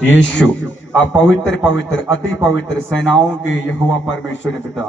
यीशु आप पवित्र पवित्र अति पवित्र सेनाओं के यहोवा परमेश्वर पिता,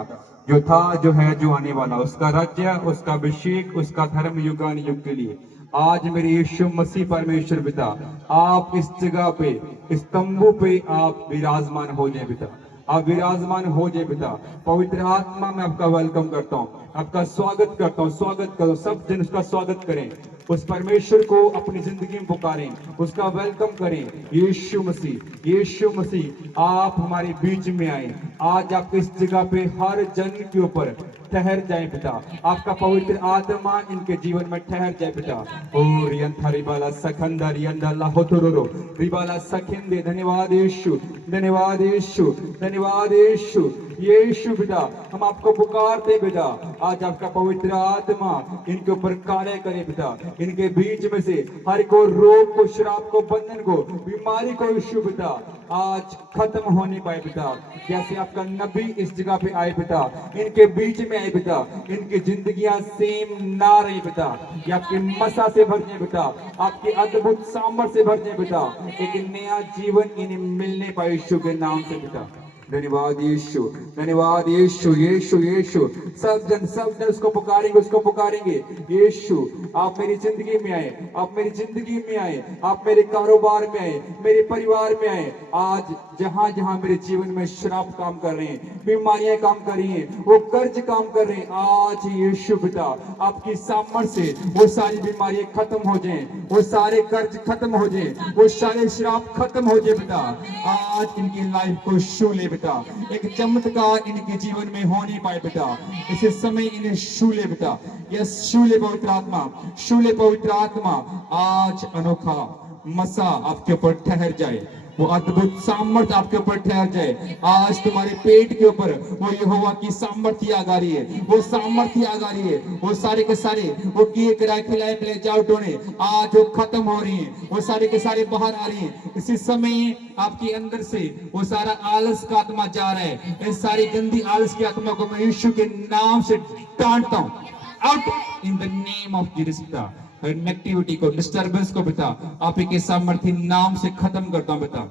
जो था जो है जो आने वाला, उसका राज्य, उसका अभिषेक, उसका धर्म युगान युग के लिए आज मेरे यीशु मसीह परमेश्वर पिता, आप इस जगह पे, इस तंबू पे आप विराजमान हो जाए पिता, आप विराजमान हो जाए पिता। पवित्र आत्मा में आपका वेलकम करता हूँ, आपका स्वागत करता हूँ, स्वागत करो, सब जन उसका स्वागत करें, उस परमेश्वर को अपनी जिंदगी में पुकारें, उसका वेलकम करें। यीशु मसीह आप हमारे बीच में आए, आज आप इस जगह पे हर जन के ऊपर ठहर जाए पिता, आपका पवित्र आत्मा इनके जीवन में ठहर जाए पिता। ओ रियंथा रिबाला सखंदा रियंदा लाहोतुरो रिबाला सखिंदे, धन्यवाद यीशु, धन्यवाद यीशु, धन्यवाद यीशु, यीशु पिता हम आपको पुकारते पिता, आज आपका पवित्र आत्मा इनके ऊपर कार्य करे पिता, इनके बीच में से हर को रोग को, श्राप को, बंधन को, बीमारी को यीशु पिता आज खत्म होने पाए पिता। जैसे आपका नबी इस जगह पे आए पिता, इनके बीच में आए पिता, इनकी जिंदगियां सेम ना रही पिता, ये आपकी मसा से भर जाए पिता, आपकी अद्भुत सामर्थ से भर जाए पिता, एक नया जीवन इन्हें मिलने पाए यीशु के नाम से पिता। धन्यवाद यीशु, धन्यवाद यीशु, यीशु यीशु, सब जन उसको पुकारेंगे, उसको पुकारेंगे। यीशु आप मेरी जिंदगी में आए, आप मेरी जिंदगी में आए, आप मेरे कारोबार में आए, मेरे परिवार में आए। आज जहां जहां मेरे जीवन में श्राप काम कर रहे हैं, बीमारियां काम कर रही हैं, वो कर्ज काम कर रहे हैं, आज यीशु पिता आपकी सामर्थ से वो सारी बीमारियां खत्म हो जाएं, वो सारे कर्ज खत्म हो जाएं, वो सारे श्राप खत्म हो जाए पिता। आज इनकी लाइफ को छू ले पिता, एक चमत्कार इनके जीवन में होने पाए पिता, इसे समय इन्हें छू ले पिता। यस, छू ले पवित्र आत्मा, छू ले पवित्र आत्मा, आज अनोखा मसा आपके ऊपर ठहर जाए, वो अद्भुत सामर्थ आपके ऊपर ठहर जाए। आज तुम्हारे पेट के ऊपर वो यहोवा की सामर्थ्य आ रही है, वो सामर्थ्य आ रही है, वो सारे के सारे वो किए कराए खिलाए पिलाए जाओ आज वो खत्म हो रही है, वो सारे के सारे बाहर आ रही है। इसी समय आपके अंदर से वो सारा आलस का आत्मा जा रहा है, इस सारी गंदी आलस की आत्मा को मैं यीशु के नाम से डांटता हूँ, out in the name of Jesus पिता। नेगेटिविटी को, डिस्टर्बेंस को पिता आप के सामर्थ्य नाम से खत्म करता हूं पिता।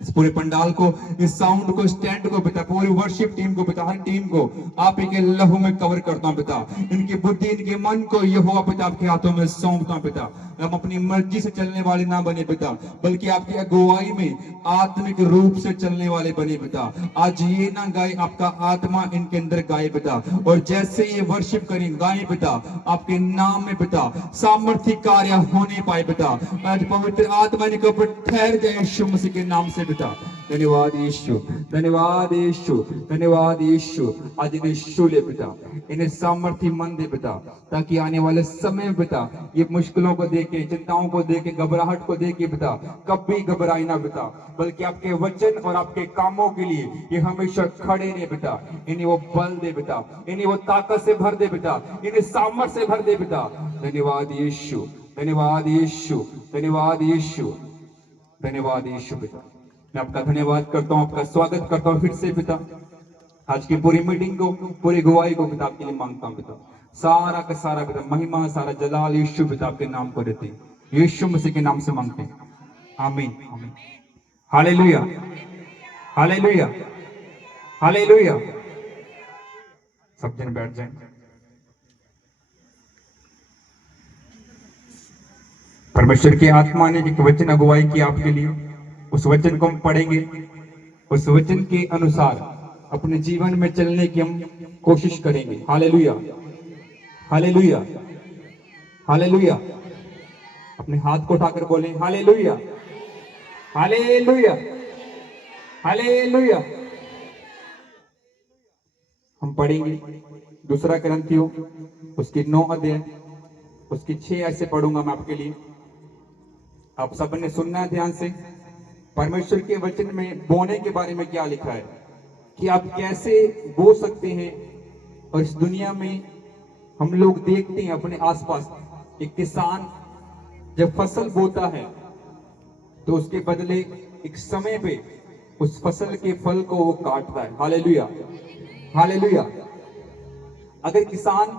इस पूरे पंडाल को, इस साउंड को, स्टैंड को पिता, पूरी वर्शिप टीम को पिता, हर टीम को आप के लहू में कवर करता हूं पिता। इनकी बुद्धि, इनके मन को यहोवा पिता आपके हाथों में सौंपता हूं पिता। हम अपनी मर्जी से चलने वाले ना बने पिता, बल्कि आपकी अगुवाई में आत्मिक रूप से चलने वाले बने पिता। आज ये ना गाए, आपका आत्मा इनके अंदर गाए पिता, और जैसे ये वर्शिप करें गाए पिता, आपके नाम में पिता सामर्थ्य कार्य होने पाए पिता। आज पवित्र आत्मा इनके ऊपर ठहर जाए यीशु मसीह के नाम से पिता। धन्यवाद यीशु, धन्यवाद यीशु, धन्यवाद यीशु। आज इन्हें छू ले पिता, इन्हें सामर्थ्य मन दे पिता, ताकि आने वाले समय में पिता ये मुश्किलों को देखे, चिंताओं को देखे, घबराहट को देखे पिता कभी घबराए ना पिता, बल्कि आपके वचन और आपके कामों के लिए ये हमेशा खड़े रहे पिता। इन्हें वो बल दे पिता, इन्हें वो ताकत से भर दे पिता, इन्हें सामर्थ्य से भर दे पिता। धन्यवाद यीशु, धन्यवाद यीशु, धन्यवाद यीशु, धन्यवाद यीशु पिता। मैं आपका धन्यवाद करता हूँ, आपका स्वागत करता हूँ फिर से पिता। आज की पूरी मीटिंग को, पूरी गवाही को पिता आपके लिए मांगता हूँ पिता। सारा का सारा पिता महिमा, सारा जलाल यीशु पिता आपके नाम को देते हैं, यीशु मसीह के नाम से मांगते हैं, आमीन आमीन। Hallelujah, hallelujah, hallelujah. सब जन बैठ जाएं। परमेश्वर की आत्मा ने एक वचन अगुवाई की आपके लिए, उस वचन को हम पढ़ेंगे, उस वचन के अनुसार अपने जीवन में चलने की हम कोशिश करेंगे। Hallelujah, hallelujah, hallelujah. अपने हाथ को उठाकर बोलें हालेलुया, हालेलुया, हालेलुया। हम पढ़ेंगे दूसरा कुरिन्थियों उसकी 9 अध्याय, उसकी 6 ऐसे पढ़ूंगा मैं आपके लिए। आप सबने सुनना है ध्यान से। परमेश्वर के वचन में बोने के बारे में क्या लिखा है, कि आप कैसे बो सकते हैं। और इस दुनिया में हम लोग देखते हैं अपने आसपास, एक किसान जब फसल बोता है तो उसके बदले एक समय पे उस फसल के फल को वो काटता है। Hallelujah, hallelujah. अगर किसान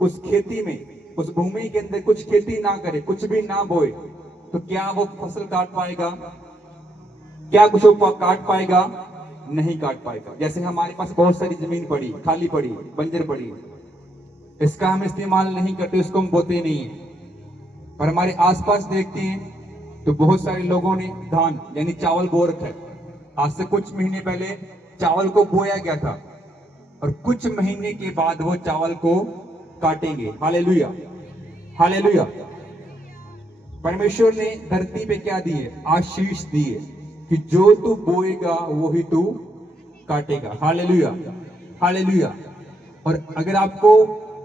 उस खेती में, उस भूमि के अंदर कुछ खेती ना करे, कुछ भी ना बोए, तो क्या वो फसल काट पाएगा? क्या कुछ वो काट पाएगा? नहीं काट पाएगा। जैसे हमारे पास बहुत सारी जमीन पड़ी, खाली पड़ी, बंजर पड़ी, इसका हम इस्तेमाल नहीं करते, उसको हम बोते नहीं है। पर हमारे आसपास देखते हैं तो बहुत सारे लोगों ने धान यानी चावल बो रखा है। आज से कुछ महीने पहले चावल को बोया गया था और कुछ महीने के बाद वो चावल को काटेंगे। Hallelujah, hallelujah. परमेश्वर ने धरती पे क्या दिए? आशीष दिए कि जो तू बोएगा वही तू काटेगा। Hallelujah, hallelujah. और अगर आपको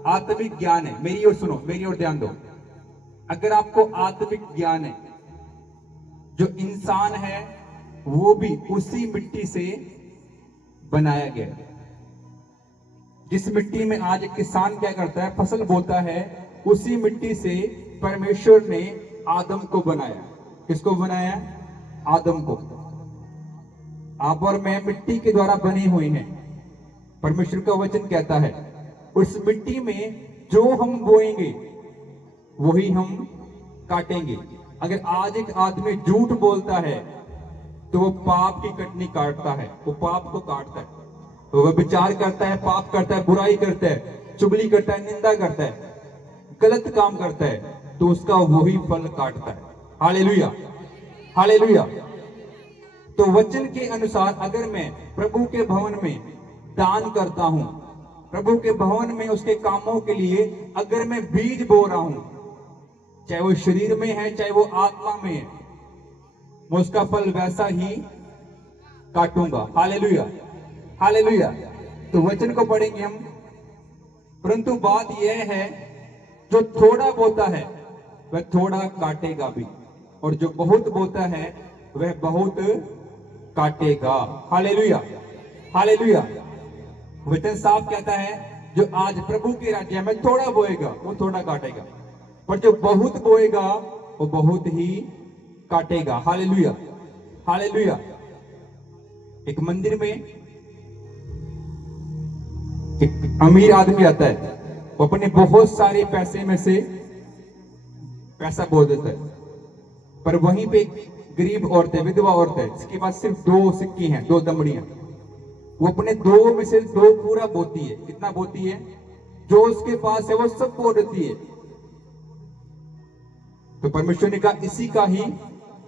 आत्मिक ज्ञान है, मेरी ओर सुनो, मेरी ओर ध्यान दो, अगर आपको आत्मिक ज्ञान है, जो इंसान है वो भी उसी मिट्टी से बनाया गया है। जिस मिट्टी में आज एक किसान क्या करता है, फसल बोता है, उसी मिट्टी से परमेश्वर ने आदम को बनाया। किसको बनाया? आदम को। आप और मैं मिट्टी के द्वारा बने हुए हैं। परमेश्वर का वचन कहता है उस मिट्टी में जो हम बोएंगे वही हम काटेंगे। अगर आज एक आदमी झूठ बोलता है तो वो पाप की कटनी काटता है, वो पाप को काटता है। तो वह विचार करता है, पाप करता है, बुराई करता है, चुगली करता है, निंदा करता है, गलत काम करता है, तो उसका वही फल काटता है। Hallelujah, hallelujah. तो वचन के अनुसार अगर मैं प्रभु के भवन में दान करता हूं, प्रभु के भवन में उसके कामों के लिए अगर मैं बीज बो रहा हूं, चाहे वो शरीर में है चाहे वो आत्मा में है, मैं उसका फल वैसा ही काटूंगा। Hallelujah, hallelujah. तो वचन को पढ़ेंगे हम, परंतु बात यह है जो थोड़ा बोता है वह थोड़ा काटेगा भी, और जो बहुत बोता है वह बहुत काटेगा। Hallelujah, hallelujah. वचन साफ कहता है जो आज प्रभु के राज्य में थोड़ा बोएगा वो थोड़ा काटेगा, पर जो बहुत बोएगा वो बहुत ही काटेगा। Hallelujah, hallelujah. एक मंदिर में एक अमीर आदमी आता है, वो अपने बहुत सारे पैसे में से पैसा बो देता है, पर वहीं पे एक गरीब औरत है, विधवा औरत है, जिसके पास सिर्फ 2 सिक्की हैं, 2 दमड़ियां। वो अपने 2 में से 2 पूरा बोती है। कितना बोती है? जो उसके पास है वो सब बो देती है। तो परमेश्वर ने कहा इसी का ही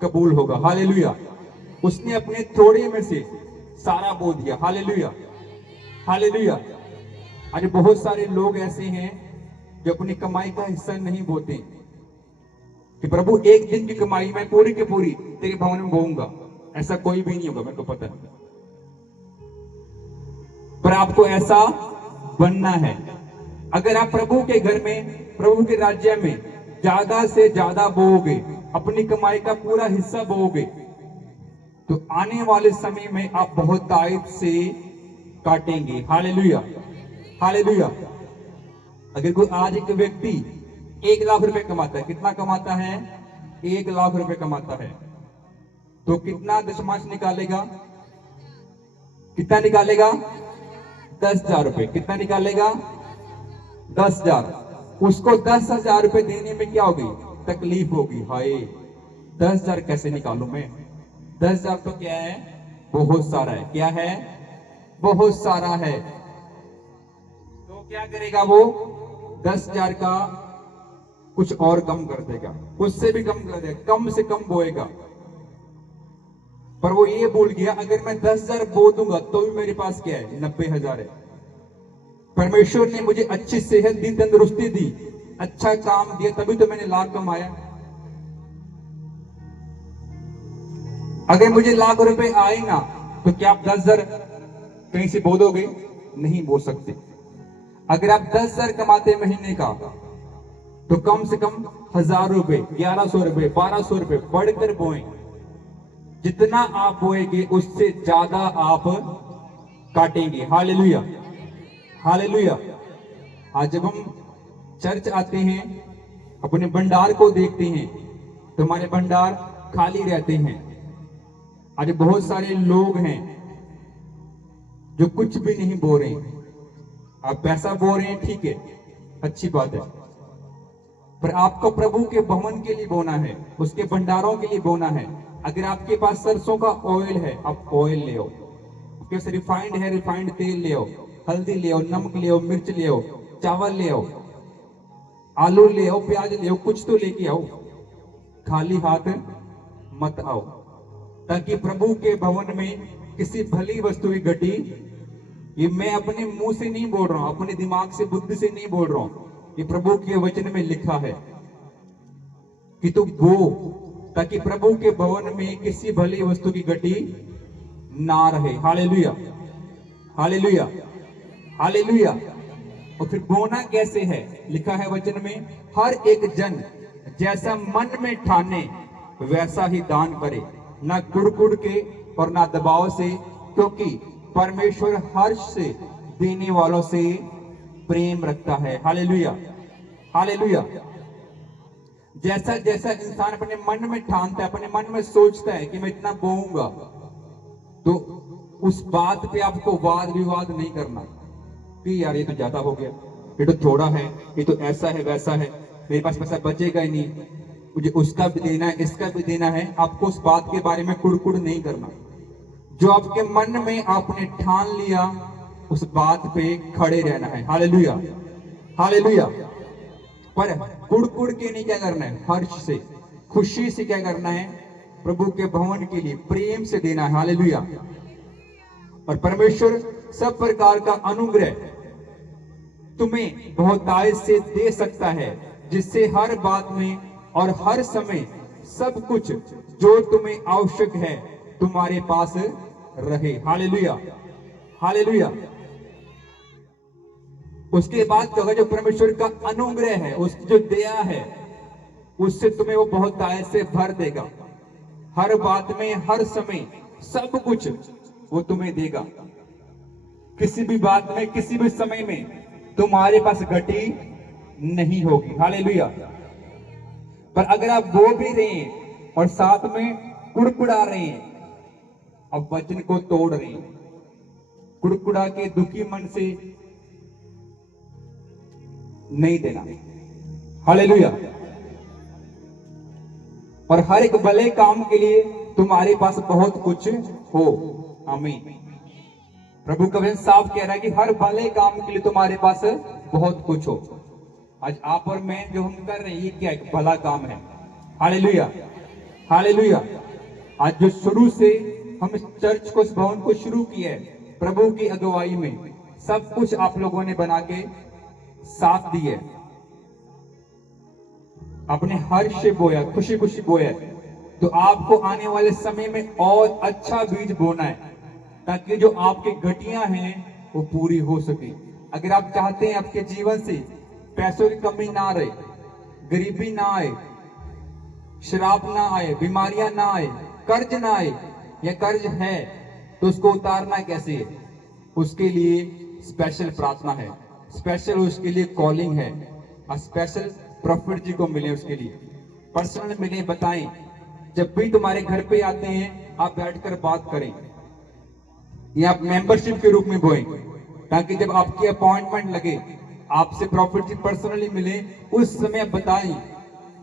कबूल होगा। हालेलुया। उसने अपने थोड़े में से सारा बो दिया। Hallelujah, hallelujah. आज बहुत सारे लोग ऐसे हैं जो अपनी कमाई का हिस्सा नहीं बोते कि प्रभु एक दिन की कमाई मैं पूरी की पूरी तेरे भवन में बोऊंगा। ऐसा कोई भी नहीं होगा, मेरे को पता है, पर आपको ऐसा बनना है। अगर आप प्रभु के घर में, प्रभु के राज्य में ज्यादा से ज्यादा बोओगे, अपनी कमाई का पूरा हिस्सा बोओगे, तो आने वाले समय में आप बहुत दायित्व से काटेंगे। Hallelujah, hallelujah. अगर कोई आज एक व्यक्ति 1 लाख रुपए कमाता है, कितना कमाता है? 1 लाख रुपए कमाता है, तो कितना दशमांश निकालेगा? कितना निकालेगा? 10,000 रुपए। कितना निकालेगा? 10,000। उसको 10,000 रुपए देने में क्या होगी? तकलीफ होगी। हाय, 10,000 कैसे निकालूं मैं? 10,000 तो क्या है? बहुत सारा है। क्या है? बहुत सारा है। तो क्या करेगा वो? 10,000 का कुछ और कम कर देगा, उससे भी कम कर देगा, कम से कम बोएगा। पर वो ये भूल गया अगर मैं 10,000 बो दूंगा तो भी मेरे पास क्या है? 90,000 है। परमेश्वर ने मुझे अच्छी सेहत दी, तंदुरुस्ती दी, अच्छा काम दिया, तभी तो मैंने लाख कमाया। अगर मुझे लाख रुपए आए ना, तो क्या आप 10,000 कहीं से बो दोगे? नहीं बो सकते। अगर आप 10,000 कमाते महीने का, तो कम से कम 1,000 रुपए, 1,100 रुपए, 1,200 रुपए बढ़कर बोएं। जितना आप बोएंगे उससे ज्यादा आप काटेंगे। Hallelujah, hallelujah. आज जब हम चर्च आते हैं, अपने भंडार को देखते हैं, तो हमारे भंडार खाली रहते हैं। आज बहुत सारे लोग हैं जो कुछ भी नहीं बो रहे। आप पैसा बो रहे हैं, ठीक है, अच्छी बात है, पर आपको प्रभु के भवन के लिए बोना है, उसके भंडारों के लिए बोना है। अगर आपके पास सरसों का ऑयल है, आप ऑयल ले आओ। आपके पास रिफाइंड है, रिफाइंड तेल ले आओ। हल्दी ले आओ, नमक ले आओ, मिर्च ले आओ, चावल ले आओ, आलू ले आओ, प्याज ले आओ, कुछ तो लेके आओ। खाली हाथ मत आओ, ताकि प्रभु के भवन में किसी भली वस्तु की घटी, ये मैं अपने मुंह से नहीं बोल रहा हूं, अपने दिमाग से, बुद्धि से नहीं बोल रहा हूं, ये प्रभु के वचन में लिखा है कि तू बो, ताकि प्रभु के भवन में किसी भली वस्तु की घटी ना रहे। Hallelujah, hallelujah, hallelujah. और फिर बोना कैसे है? लिखा है वचन में, हर एक जन जैसा मन में ठाने वैसा ही दान करे, ना कुड़ के और ना दबाव से, क्योंकि परमेश्वर हर्ष से देने वालों से प्रेम रखता है। Hallelujah, hallelujah. जैसा जैसा इंसान अपने मन में ठानता है, अपने मन में सोचता है कि मैं इतना बोऊंगा, तो उस बात पे आपको वाद विवाद नहीं करना कि यार ये तो ज्यादा हो गया, ये तो थोड़ा है, ये तो ऐसा है, वैसा है, मेरे पास पैसा बचेगा ही नहीं, मुझे उसका भी देना है, इसका भी देना है। आपको उस बात के बारे में कुड़ नहीं करना। जो आपके मन में आपने ठान लिया, उस बात पे खड़े रहना है। Hallelujah, hallelujah. पर कुड़ के नहीं क्या करना है, हर्ष से, खुशी से क्या करना है, प्रभु के भवन के लिए प्रेम से देना है। हालेलुया। और परमेश्वर सब प्रकार का अनुग्रह तुम्हें बहुतायत से दे सकता है, जिससे हर बात में और हर समय सब कुछ जो तुम्हें आवश्यक है तुम्हारे पास रहे। Hallelujah, hallelujah. उसके बाद तो जो परमेश्वर का अनुग्रह है, उसकी जो दया है, उससे तुम्हें वो बहुतायत से भर देगा। हर बात में, हर समय सब कुछ वो तुम्हें देगा। किसी भी बात में, किसी भी समय में तुम्हारे पास घटी नहीं होगी। हालेलुया। पर अगर आप बो भी रहे हैं और साथ में कुड़कुड़ा रहे हैं, अब वचन को तोड़ रहे हैं, कुड़कुड़ा के दुखी मन से नहीं देना। हालेलुया। और हर एक भले काम के लिए तुम्हारे पास बहुत कुछ हो। आमीन। प्रभु का वचन साफ कह रहा है कि हर भले काम के लिए तुम्हारे पास बहुत कुछ हो। आज आप और मैं जो हम कर रहे हैं, ये क्या एक भला काम है। Hallelujah, hallelujah. आज जो शुरू से हम इस चर्च को, इस भवन को शुरू किया है, प्रभु की अगुवाई में सब कुछ आप लोगों ने बना के साथ दिए, अपने हर्ष से बोया, खुशी खुशी बोया। तो आपको आने वाले समय में और अच्छा बीज बोना है, ताकि जो आपकी घटियां हैं वो पूरी हो सके। अगर आप चाहते हैं आपके जीवन से पैसों की कमी ना रहे, गरीबी ना आए, शराब ना आए, बीमारियां ना आए, कर्ज ना आए, या कर्ज है तो उसको उतारना कैसे है, उसके लिए स्पेशल प्रार्थना है, स्पेशल उसके लिए कॉलिंग है। स्पेशल प्रॉफिट जी को मिले, उसके लिए पर्सनल मिले, बताएं। जब भी तुम्हारे घर पे आते हैं, आप बैठकर बात करें, या आप मेंबरशिप के रूप में बोएं, ताकि जब आपकी अपॉइंटमेंट लगे, आपसे प्रॉफिट जी पर्सनली मिले, उस समय बताएं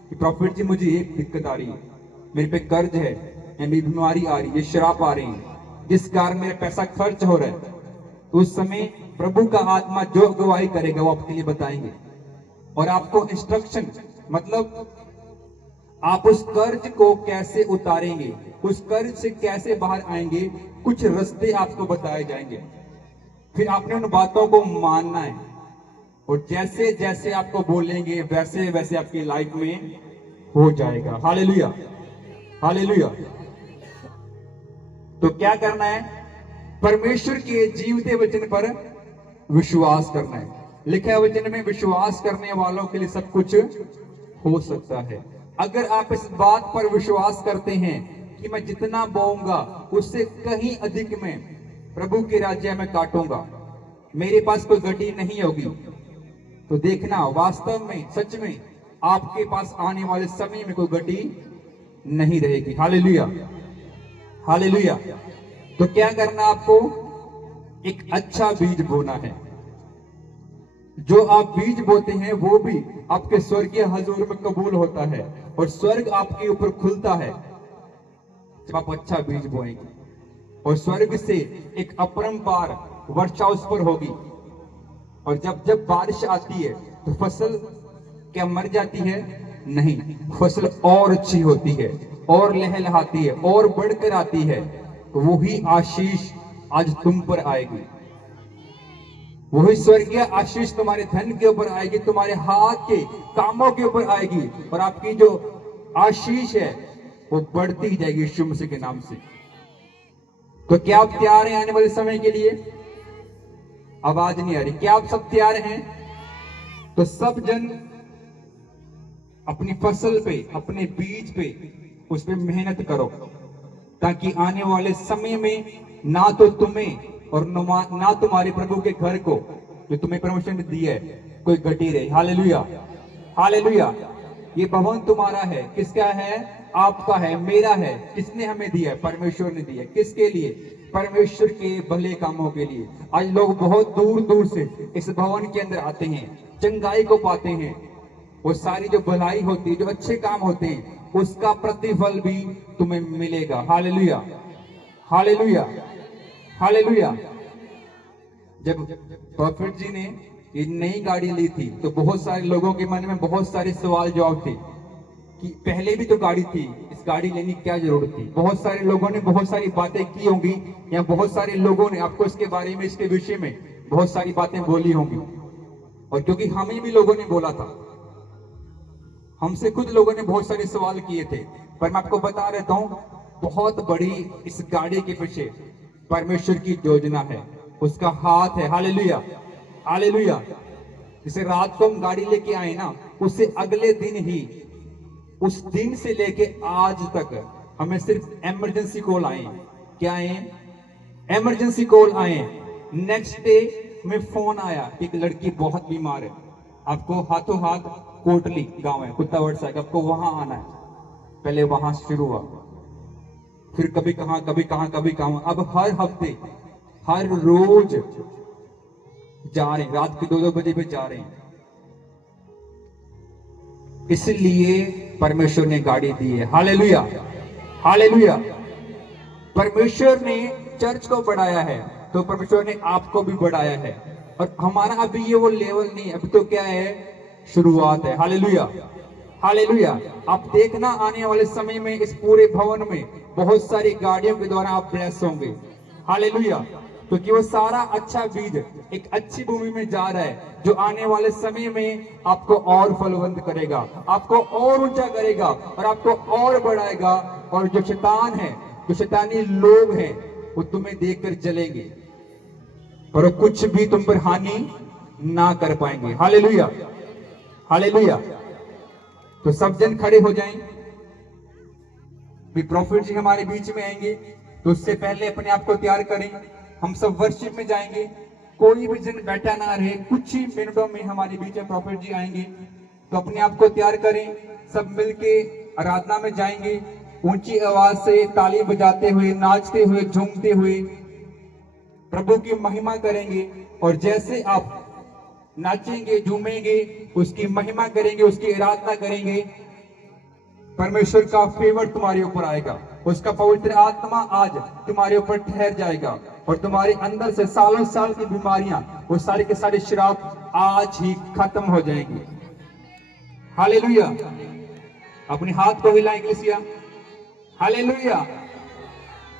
कि प्रॉफिट जी मुझे एक दिक्कत आ रही है, मेरे पे कर्ज है, या मेरी बीमारी आ रही है, श्राप आ रही है, जिस कारण मेरा पैसा खर्च हो रहा है। तो उस समय प्रभु का आत्मा जो अगुवाई करेगा वो आपके लिए बताएंगे, और आपको इंस्ट्रक्शन, मतलब आप उस कर्ज को कैसे उतारेंगे, उस कर्ज से कैसे बाहर आएंगे, कुछ रास्ते आपको बताए जाएंगे। फिर आपने उन बातों को मानना है, और जैसे जैसे आपको बोलेंगे वैसे वैसे आपकी लाइफ में हो जाएगा। Hallelujah, hallelujah. तो क्या करना है? परमेश्वर के जीवते वचन पर विश्वास करना है। लिखा है वचन में, विश्वास करने वालों के लिए सब कुछ हो सकता है। अगर आप इस बात पर विश्वास करते हैं कि मैं जितना बोऊंगा उससे कहीं अधिक में प्रभु के राज्य में काटूंगा, मेरे पास कोई घटी नहीं होगी, तो देखना वास्तव में, सच में आपके पास आने वाले समय में कोई घटी नहीं रहेगी। Hallelujah, hallelujah. तो क्या करना आपको? एक अच्छा बीज बोना है। जो आप बीज बोते हैं वो भी आपके स्वर्गीय हजूर में कबूल होता है, और स्वर्ग आपके ऊपर खुलता है। जब आप अच्छा बीज बोएंगे, और स्वर्ग से एक अपरंपार वर्षा उस पर होगी। और जब जब बारिश आती है तो फसल क्या मर जाती है? नहीं, फसल और अच्छी होती है, और लहलहाती है, और बढ़कर आती है। तो वही आशीष आज तुम पर आएगी, वही स्वर्गीय आशीष तुम्हारे धन के ऊपर आएगी, तुम्हारे हाथ के कामों के ऊपर आएगी, और आपकी जो आशीष है वो बढ़ती ही जाएगी यीशु मसीह के नाम से। तो क्या आप तैयार हैं आने वाले समय के लिए? आवाज नहीं आ रही। क्या आप सब तैयार हैं? तो सब जन अपनी फसल पे, अपने बीज पे, उस पे मेहनत करो, ताकि आने वाले समय में ना तो तुम्हें और ना तुम्हारे प्रभु के घर को, जो तुम्हें परमिशन दी है, कोई घटी रहे। Hallelujah, hallelujah. ये भवन तुम्हारा है। किसका है? आपका है, मेरा है। किसने हमें दिया है? परमेश्वर ने दिया है। किसके लिए? परमेश्वर के भले कामों के लिए। आज लोग बहुत दूर दूर से इस भवन के अंदर आते हैं, चंगाई को पाते हैं। वो सारी जो भलाई होती है, जो अच्छे काम होते हैं, उसका प्रतिफल भी तुम्हें मिलेगा। Hallelujah, hallelujah, hallelujah. जब प्रॉफिट जी ने ये नई गाड़ी ली थी तो बहुत सारे लोगों के मन में बहुत सारे सवाल जवाब थे कि पहले भी तो गाड़ी थी, इस गाड़ी लेने की क्या जरूरत थी। बहुत सारे लोगों ने बहुत सारी बातें की होंगी, या बहुत सारे लोगों ने आपको इसके बारे में, इसके विषय में बहुत सारी बातें बोली होंगी। और क्योंकि हमें भी लोगों ने बोला था, हमसे खुद लोगों ने बहुत सारे सवाल किए थे, पर मैं आपको बता देता हूं, बहुत बड़ी इस गाड़ी के पीछे परमेश्वर की योजना है, उसका हाथ है। Hallelujah, hallelujah. जैसे रात को हम गाड़ी लेके आए ना, उससे अगले दिन ही, उस दिन से लेके आज तक हमें सिर्फ इमरजेंसी कॉल आए। क्या आए? इमरजेंसी कॉल आए। नेक्स्ट डे में फोन आया कि एक लड़की बहुत बीमार है, आपको हाथों हाथ कोटली गांव है, कुत्तावड़ साहब, आपको वहां आना है। पहले वहां शुरू हुआ, फिर कभी कहां, कभी कहां, कभी कहां। अब हर हफ्ते, हर रोज जा रहे हैं, रात के 2-2 बजे पे जा रहे हैं। इसलिए परमेश्वर ने गाड़ी दी है। Hallelujah, hallelujah. परमेश्वर ने चर्च को बढ़ाया है, तो परमेश्वर ने आपको भी बढ़ाया है। और हमारा अभी ये वो लेवल नहीं है, अभी तो क्या है? शुरुआत है। Hallelujah, hallelujah. आप देखना आने वाले समय में इस पूरे भवन में बहुत सारी गाड़ियों के द्वारा आप ब्लेस होंगे। हालेलुया। क्योंकि वो सारा अच्छा बीज एक अच्छी भूमि में जा रहा है, जो आने वाले समय में आपको और फलवंत करेगा, आपको और ऊंचा करेगा, और आपको और बढ़ाएगा। और जो शैतान है, जो शैतानी लोग हैं, वो तुम्हें देखकर जलेंगे, पर वो कुछ भी तुम पर हानि ना कर पाएंगे। Hallelujah, hallelujah. तो सब जन खड़े हो जाएं। भी प्रॉफिट जी हमारे बीच में आएंगे, तो उससे पहले अपने आप को तैयार करें। हम सब वर्शिप में जाएंगे, कोई भी जन बैठा ना रहे। कुछ ही मिनटों में हमारे बीच में प्रॉफिट जी आएंगे, तो अपने आप को तैयार करें। सब मिलके आराधना में जाएंगे, ऊंची आवाज से ताली बजाते हुए, नाचते हुए, झूमते हुए प्रभु की महिमा करेंगे। और जैसे आप नाचेंगे, झूमेंगे, उसकी महिमा करेंगे, उसकी आराधना करेंगे, परमेश्वर का फेवर तुम्हारे ऊपर आएगा, उसका पवित्र आत्मा आज तुम्हारे ऊपर ठहर जाएगा, और तुम्हारे अंदर से सालों साल की बीमारियां, वो सारे के सारे श्राप आज ही खत्म हो जाएंगे। हालेलुया। अपने हाथ को हिलाएं कलीसिया। हालेलुया।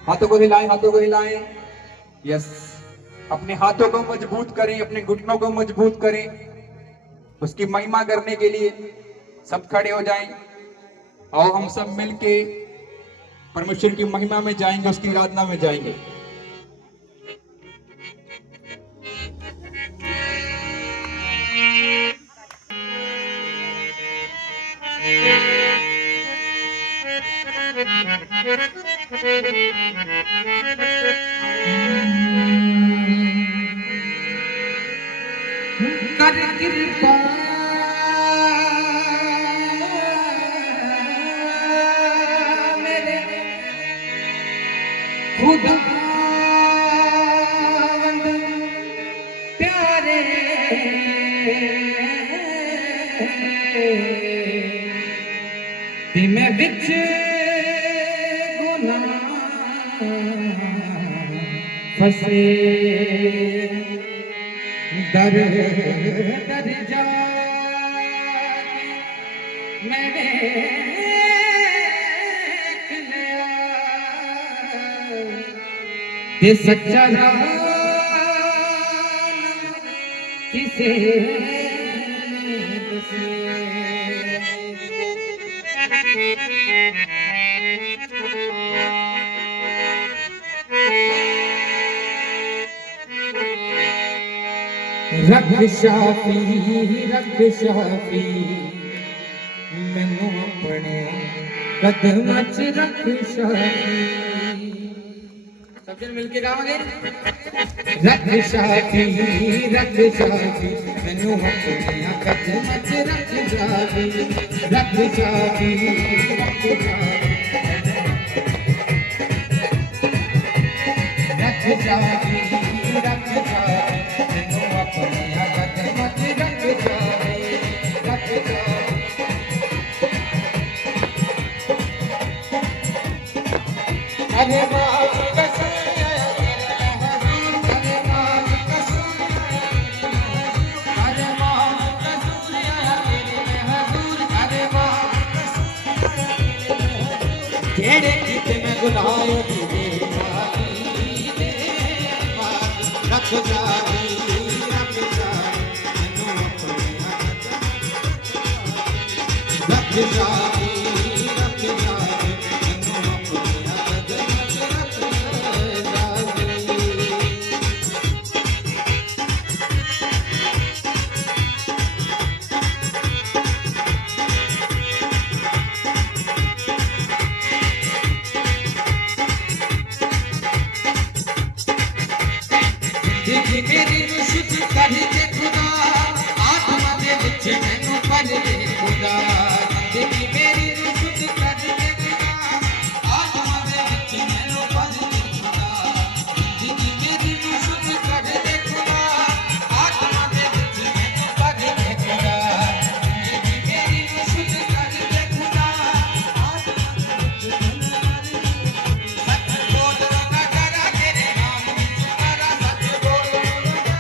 हाथों को हिलाएं, हाथों को हिलाएं। यस, अपने हाथों को मजबूत करें, अपने घुटनों को मजबूत करें, उसकी महिमा करने के लिए सब खड़े हो जाएं। और हम सब मिलके परमेश्वर की महिमा में जाएंगे, उसकी आराधना में जाएंगे। कर कृपा मेरे खुदावंद प्यारे, मैं बिच गुनाह फसे दर दर जाके मैंने देख लिया ये सच्चा राम किसे रख शाफी मैनू अपने कदम च रख शाफी सब जन मिलके गावांगे रख शाफी मैनू अपने कदम च रख शाफी रख शाफी रख शाफी मैनू अपने कदम च रख शाफी रख शाफी अरे बाप कसम अरे बाप कसम अरे बाप कसम अरे बाप जेड़े किते मैं गुनाह दी रख जावी मैनू अपने रख जावी मेरी मुश्किल कर दे खुदा आत्मा दे विच मैनू पर दे खुदा जिंदगी मेरी मुश्किल कर दे खुदा आत्मा दे विच मैनू पर दे खुदा जिंदगी मेरी मुश्किल कर दे खुदा आत्मा दे विच मैनू पर दे खुदा जिंदगी मेरी मुश्किल कर दे खुदा आत्मा दे विच मैनू पर दे सच बोल ना करा तेरे नाम विच करा सच बोल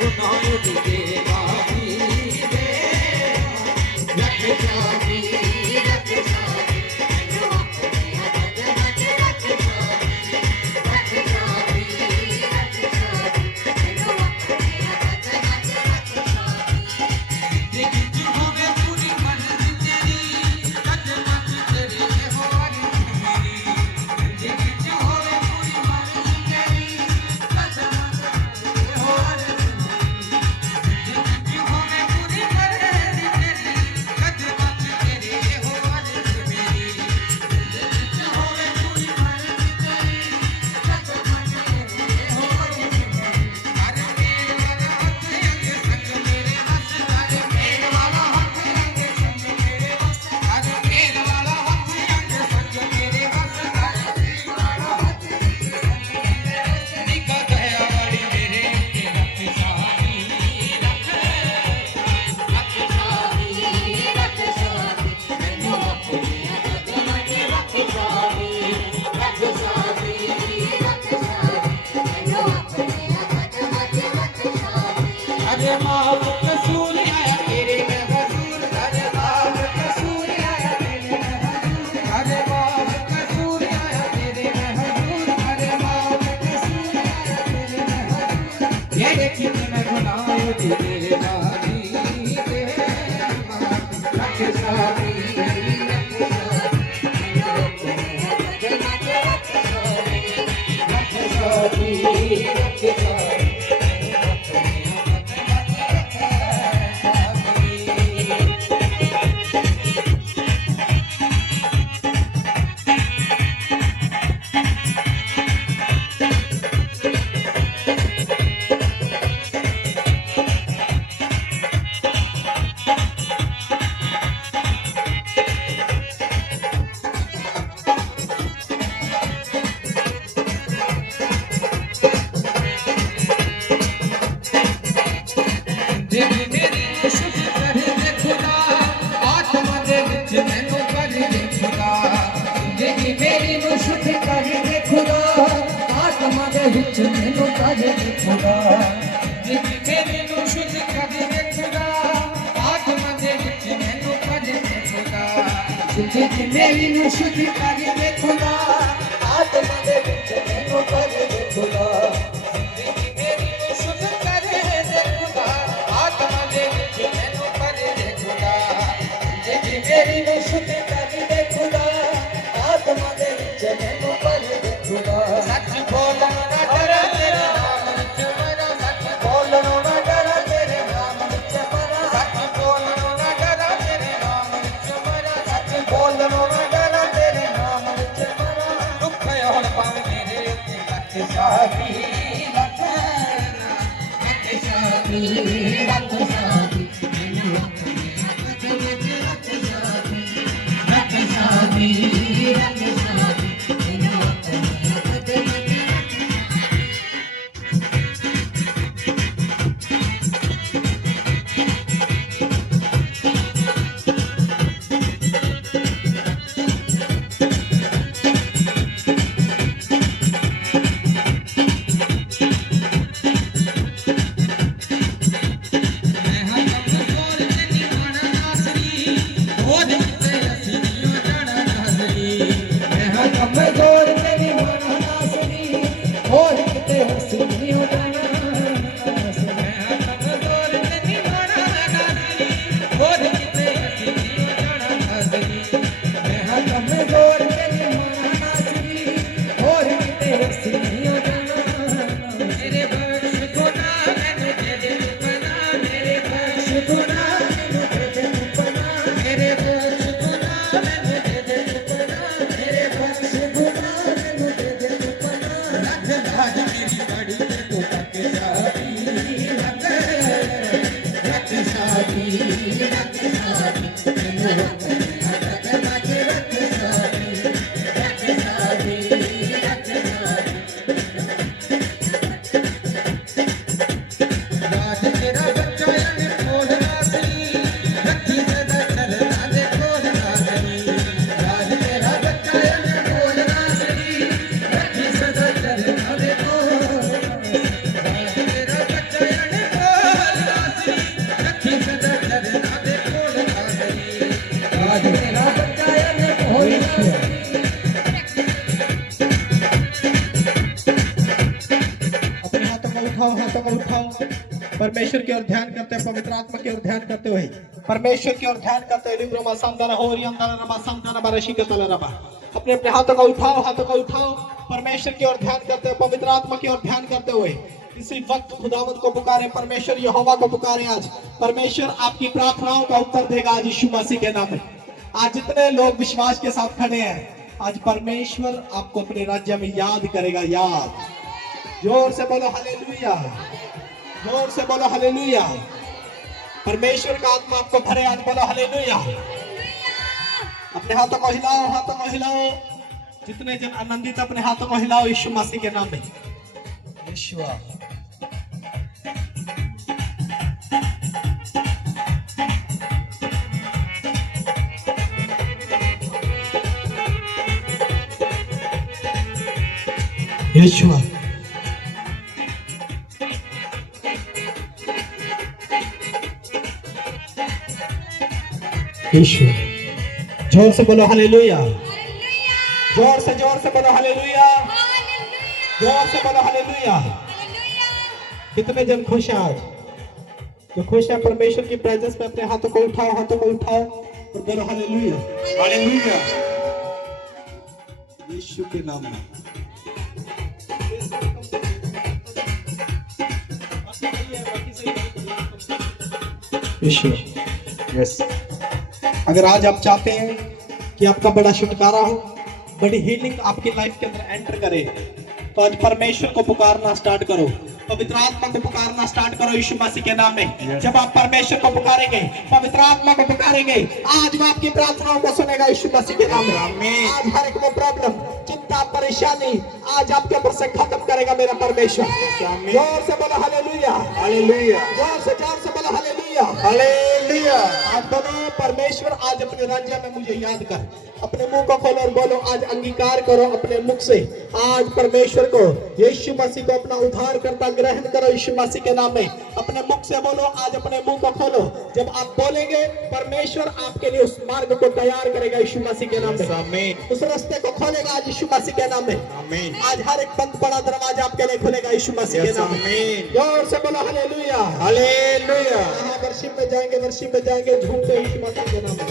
गुनाह दिए माफी दे रख शादी रख शादी मैनू अपने हथ हथ रख शादी रख शादी रख शादी मैनू अपने हथ हथ रख शादी जिंदगी च होवे पूरी मर्जी तेरी कदमां च तेरी हो मेरी जिंदगी च होवे पूरी मर्जी तेरी कदमां च तेरी हो जिंदगी च होवे पूरी मर्जी तेरी कदमां च तेरी हो मेरी जिंदगी च होवे पूरी मर्जी तेरी कदमां च तेरी हो अरे मेरे वाला हथ अंग संग मेरे वस अरे मेरे वाला हथ अंग संग मेरे वस अरे मेरे वाला हथ अंग संग मेरे वस अरे मेरे वाला हथ अंग संग मेरे वस निका गया बड़ी मेरे के रख शादी रख शादी रख शादी मैनू अपने हथ हथ रख शादी रख शादी रख शादी मैनू अपने हथ हथ रख शादी अरे माफ कसूर आया तेरे में हजूर अरे माफ कसूर आया तेरे में हजूर अरे माफ कसूर आया तेरे में हजूर अरे माफ कसूर आया तेरे में हजूर ये देखी मैं गुनाह तेरे नारी दे रख शादी रख शादी मैनू अपने हथ हथ रख शादी रख शादी रख शादी जिंदगी मेरी शुभ कर दे खुदा आत्मा दे विच मैनू कर दे खुदा जिंदगी मेरी शुभ कर दे खुदा आत्मा दे विच मैनू कर दे खुदा जिंदगी मेरी शुभ कर दे खुदा आत्मा दे विच मैनू कर दे खुदा जिंदगी मेरी शुभ कर दे खुदा आत्मा दे विच मैनू कर दे खुदा जिंदगी मेरी शुभ कर दे खुदा आत्मा दे विच मैनू कर दे खुदा जिंदगी मेरी शुभ कर दे खुदा आत्मा दे विच मैनू कर दे खुदा सच बोलना ना डरा तेरे नाम विच मरा सच बोलना ना डरा तेरे नाम विच मरा सच बोलना ना डरा तेरे नाम विच मरा सच बोलना ना डरा तेरे नाम विच मरा दुख होण पावे मेरे उत्ते लख शादी लख शादी रख शादी मैनू अपने हथ हथ रख शादी परमेश्वर की ओर ध्यान करते हुए, पवित्र आत्मा की ओर ध्यान करते हुए, परमेश्वर की ओर ध्यान करते हुए, अपने अपने हाथों को उठाओ, हाथों को उठाओ, परमेश्वर की ओर ध्यान करते हुए, पवित्र आत्मा की ओर ध्यान करते हुए इसी वक्त खुदावंद को पुकारे, परमेश्वर यहोवा को पुकारे। आज परमेश्वर आपकी प्रार्थनाओं का उत्तर देगा आज यीशु मसीह के नाम में। आज जितने लोग विश्वास के साथ खड़े हैं, आज परमेश्वर आपको अपने राज्य में याद करेगा। याद, जोर से बोलो हालेलुया, जोर से बोलो हालेलुया। परमेश्वर का आत्मा आपको भरे, आज बोलो हालेलुया। अपने हाथों को हिलाओ, हाथों को हिलाओ। जितने जन आनंदित, अपने हाथों को हिलाओ यीशु मसीह के नाम में। यीशुआ, यीशुआ, यीशु। जोर से बोलो हालेलुया, जोर से बोलो हालेलुया, जोर से बोलो हालेलुया। कितने जन खुश हैं आज? जो खुश है परमेश्वर की प्रेजेंस में, अपने हाथों को उठाओ, हाथों को उठाओ और बोलो हालेलुया, हालेलुया यीशु के नाम में। यीशु, यस। अगर आज आप चाहते हैं कि आपका बड़ा छुटकारा हो, बड़ी हीलिंग आपकी लाइफ के अंदर एंटर करे, तो आज परमेश्वर को पुकारना स्टार्ट करो, पवित्र आत्मा को पुकारना स्टार्ट करो यीशु मसीह के नाम में। जब आप परमेश्वर को पुकारेंगे, पवित्र आत्मा को पुकारेंगे, आज वो आपकी प्रार्थनाओं को सुनेगा यीशु मसीह के नाम में। आज हर एक वो प्रॉब्लम, चिंता, परेशानी आज आपके ऊपर से खत्म करेगा मेरा परमेश्वर। जोर से बोलो हालेलुया, हालेलुया, जोर से बोलो हालेलुया, हालेलुया। आज बोलो परमेश्वर, आज अपने राज्य में मुझे याद कर। अपने मुंह को खोलो और बोलो, आज अंगीकार करो अपने मुख से, आज परमेश्वर को, यीशु मसीह को अपना उद्धार करता ग्रहण करो यीशु मसीह के नाम में। अपने मुख से बोलो, आज अपने मुंह को खोलो। जब आप बोलेंगे, परमेश्वर आपके लिए उस मार्ग को तैयार करेगा यीशु मसीह के नाम में। उस रास्ते को खोलेगा आज यीशु मसीह के नाम में। आज हर एक बंद पड़ा दरवाजा आपके लिए खुलेगा यीशु मसीह के नाम में। जोर से बोलो हालेलुया, हालेलुया। वर्शिप में जाएंगे, वर्शिप में जाएंगे, झूमते यीशु मसीह के नाम में।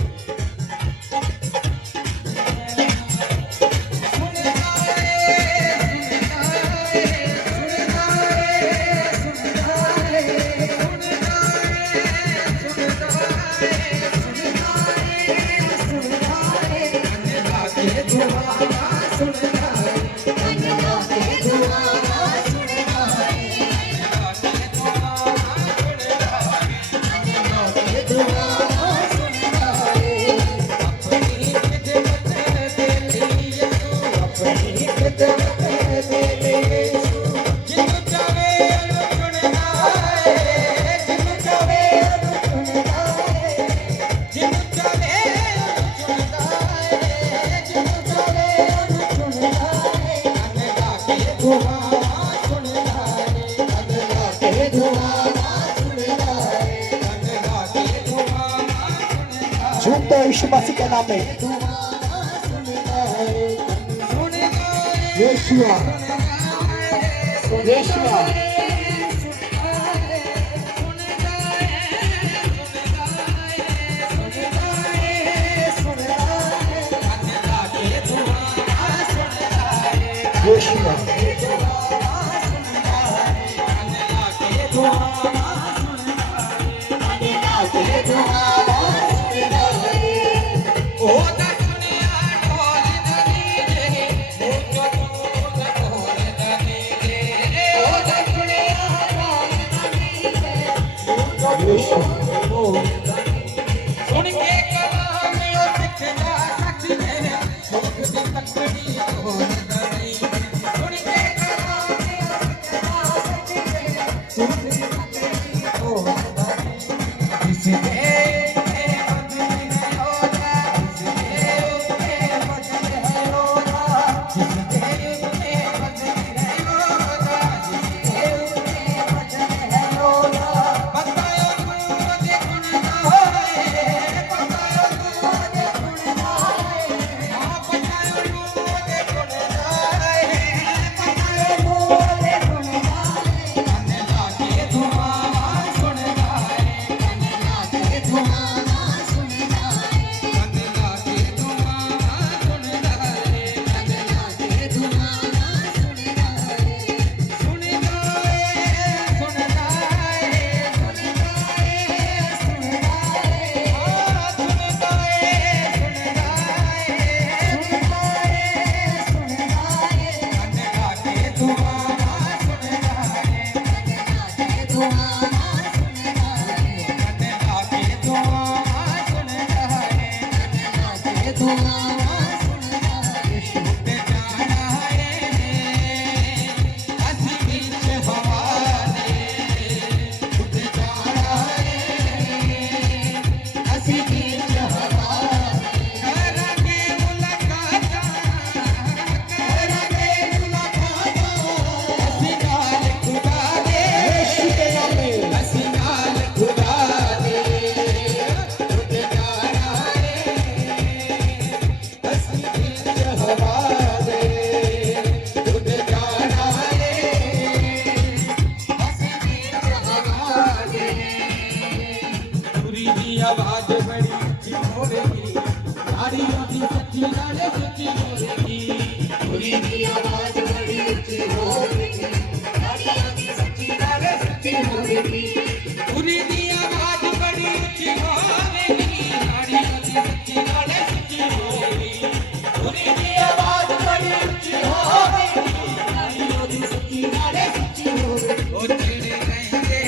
झूमते यीशु मसीह के नाम में। यीशुआ, यीशुआ, सुन के आवाज बड़ी ऊंची हो रही, गाड़ियों की सच्ची गाड़ी सच्ची हो रही, पूरी की आवाज बड़ी ऊंची हो रही, गाड़ियों की सच्ची गाड़ी सच्ची हो रही, पूरी की आवाज बड़ी ऊंची हो रही, गाड़ियों की सच्ची गाड़ी सच्ची हो रही, पूरी की आवाज बड़ी ऊंची हो रही, गाड़ियों की सच्ची गाड़ी सच्ची हो रही, ओ तेरे रहेंगे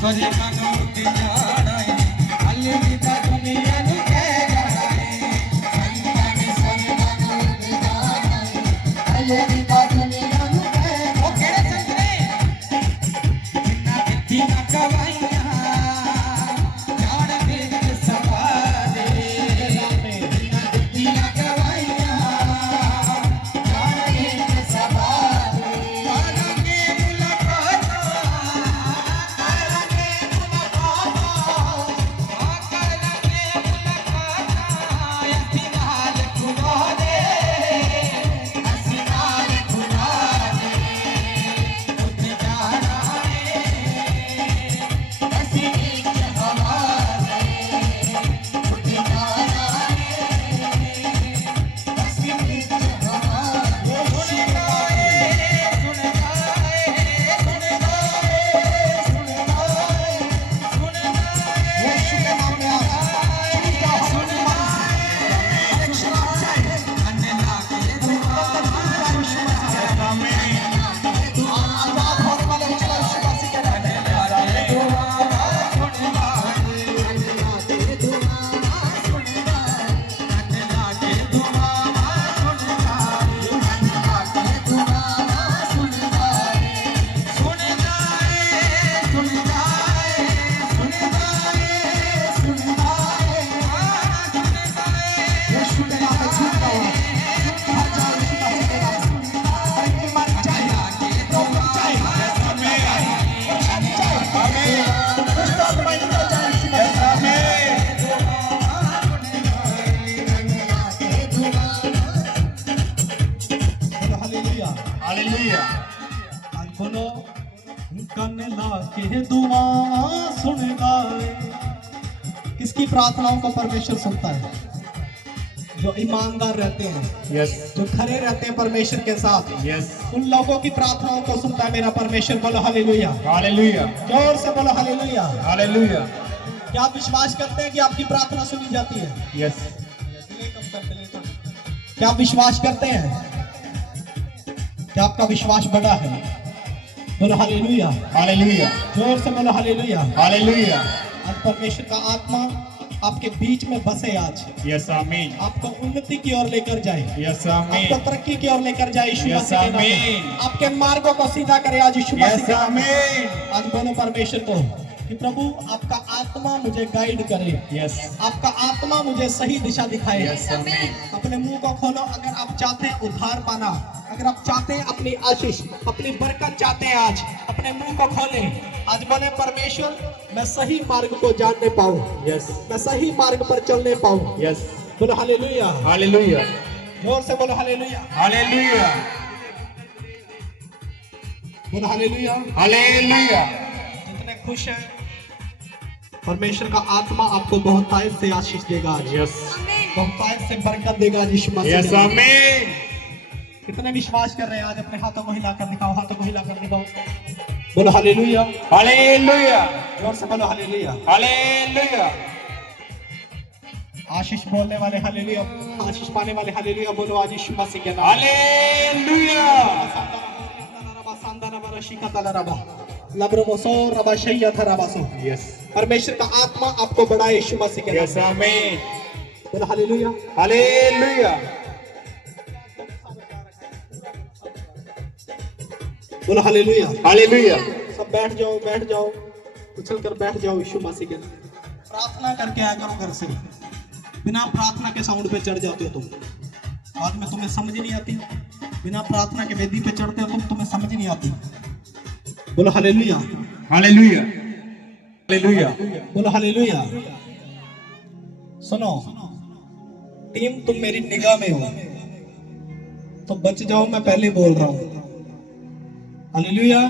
सजे कानू के जाना है अलविदा दुनिया नु कह जाना है संताने सजे कानू के जाना है अलविदा दुनिया नु कह ओ केड़े संतरे बिना बिती ना कवाइया जान दे सवारे बिना बिती ना कवाइया जान दे सवारे काना के मुलाकात हालेलुया आज बोलो कन लाके दुआ सुनता है। किसकी प्रार्थनाओं को परमेश्वर सुनता है? जो ईमानदार रहते हैं, यस जो खड़े रहते हैं परमेश्वर के साथ, यस उन लोगों की प्रार्थनाओं को सुनता है मेरा परमेश्वर। बोलो हालेलुया, हालेलुया जोर से बोलो हालेलुया। हालेलुया क्या आप विश्वास करते हैं कि आपकी प्रार्थना सुनी जाती है? यस क्या आप विश्वास करते हैं? क्या आपका विश्वास बड़ा है? बोलो हालेलुया, हालेलुया जोर से बोलो हालेलुया। हालेलुया आज परमेश्वर का आत्मा आपके बीच में बसे आज, यस आमीन आपको उन्नति की ओर लेकर जाए, यस आपको आमीन तरक्की की ओर लेकर जाए यीशु Yes, मसीह के नाम में। आमीन। आपके मार्गों को सीधा करे आज यीशु मसीह यस के नाम में। आमीन आज बोलो परमेश्वर को कि प्रभु आपका आत्मा मुझे गाइड करे, यस आपका आत्मा मुझे सही दिशा दिखाए। यस आमीन अपने मुंह को खोलो अगर आप चाहते हैं उद्धार पाना, अगर आप चाहते हैं अपनी आशीष, अपनी बरकत चाहते हैं, आज अपने मुंह को खोलें, आज बोले परमेश्वर मैं सही मार्ग को जानने पाऊं, यस मैं सही मार्ग पर चलने पाऊं। यस बोलो हालेलुया, हालेलुया जोर से बोलो हालेलुया, हालेलुया बोलो हालेलुया। हालेलुया इतने खुश हैं, परमेश्वर का आत्मा आपको बहुतायत से आशीष देगा आज, यस बहुतायत से बरकत देगा आज यीशु मसीह यस के नाम में। आमीन कितने विश्वास कर रहे हैं? आज अपने हाथों को हिलाकर दिखाओ, हाथों को हिलाकर दिखाओ, बोलो हालेलुया, हालेलुया जोर से बोलो हालेलुया। हालेलुया आशीष बोलने वाले हालेलुया, आशीष पाने वाले हालेलुया बोलो आज यीशु मसीह के नाम में। हालेलुया यस, परमेश्वर का आत्मा आपको बढ़ाए यीशु मसीह के नाम यस में। आमीन बोलो हालेलुया, हालेलुया बोलो हालेलुया। हालेलुया सब बैठ जाओ, बैठ जाओ, उछल कर बैठ जाओ यीशु मसीह के नाम में। प्रार्थना करके आया करो घर से, बिना प्रार्थना के साउंड पे चढ़ जाते हो तुम, बाद में तुम्हें समझ नहीं आती। बिना प्रार्थना के वेदी पे चढ़ते हो तुम, तुम्हें समझ नहीं आती। बोलो हालेलुया, हालेलुया हालेलुया बोलो हालेलुया। सुनो टीम, तुम मेरी निगाह में हो तो बच जाओ, मैं पहले बोल रहा हूँ। हालेलुया,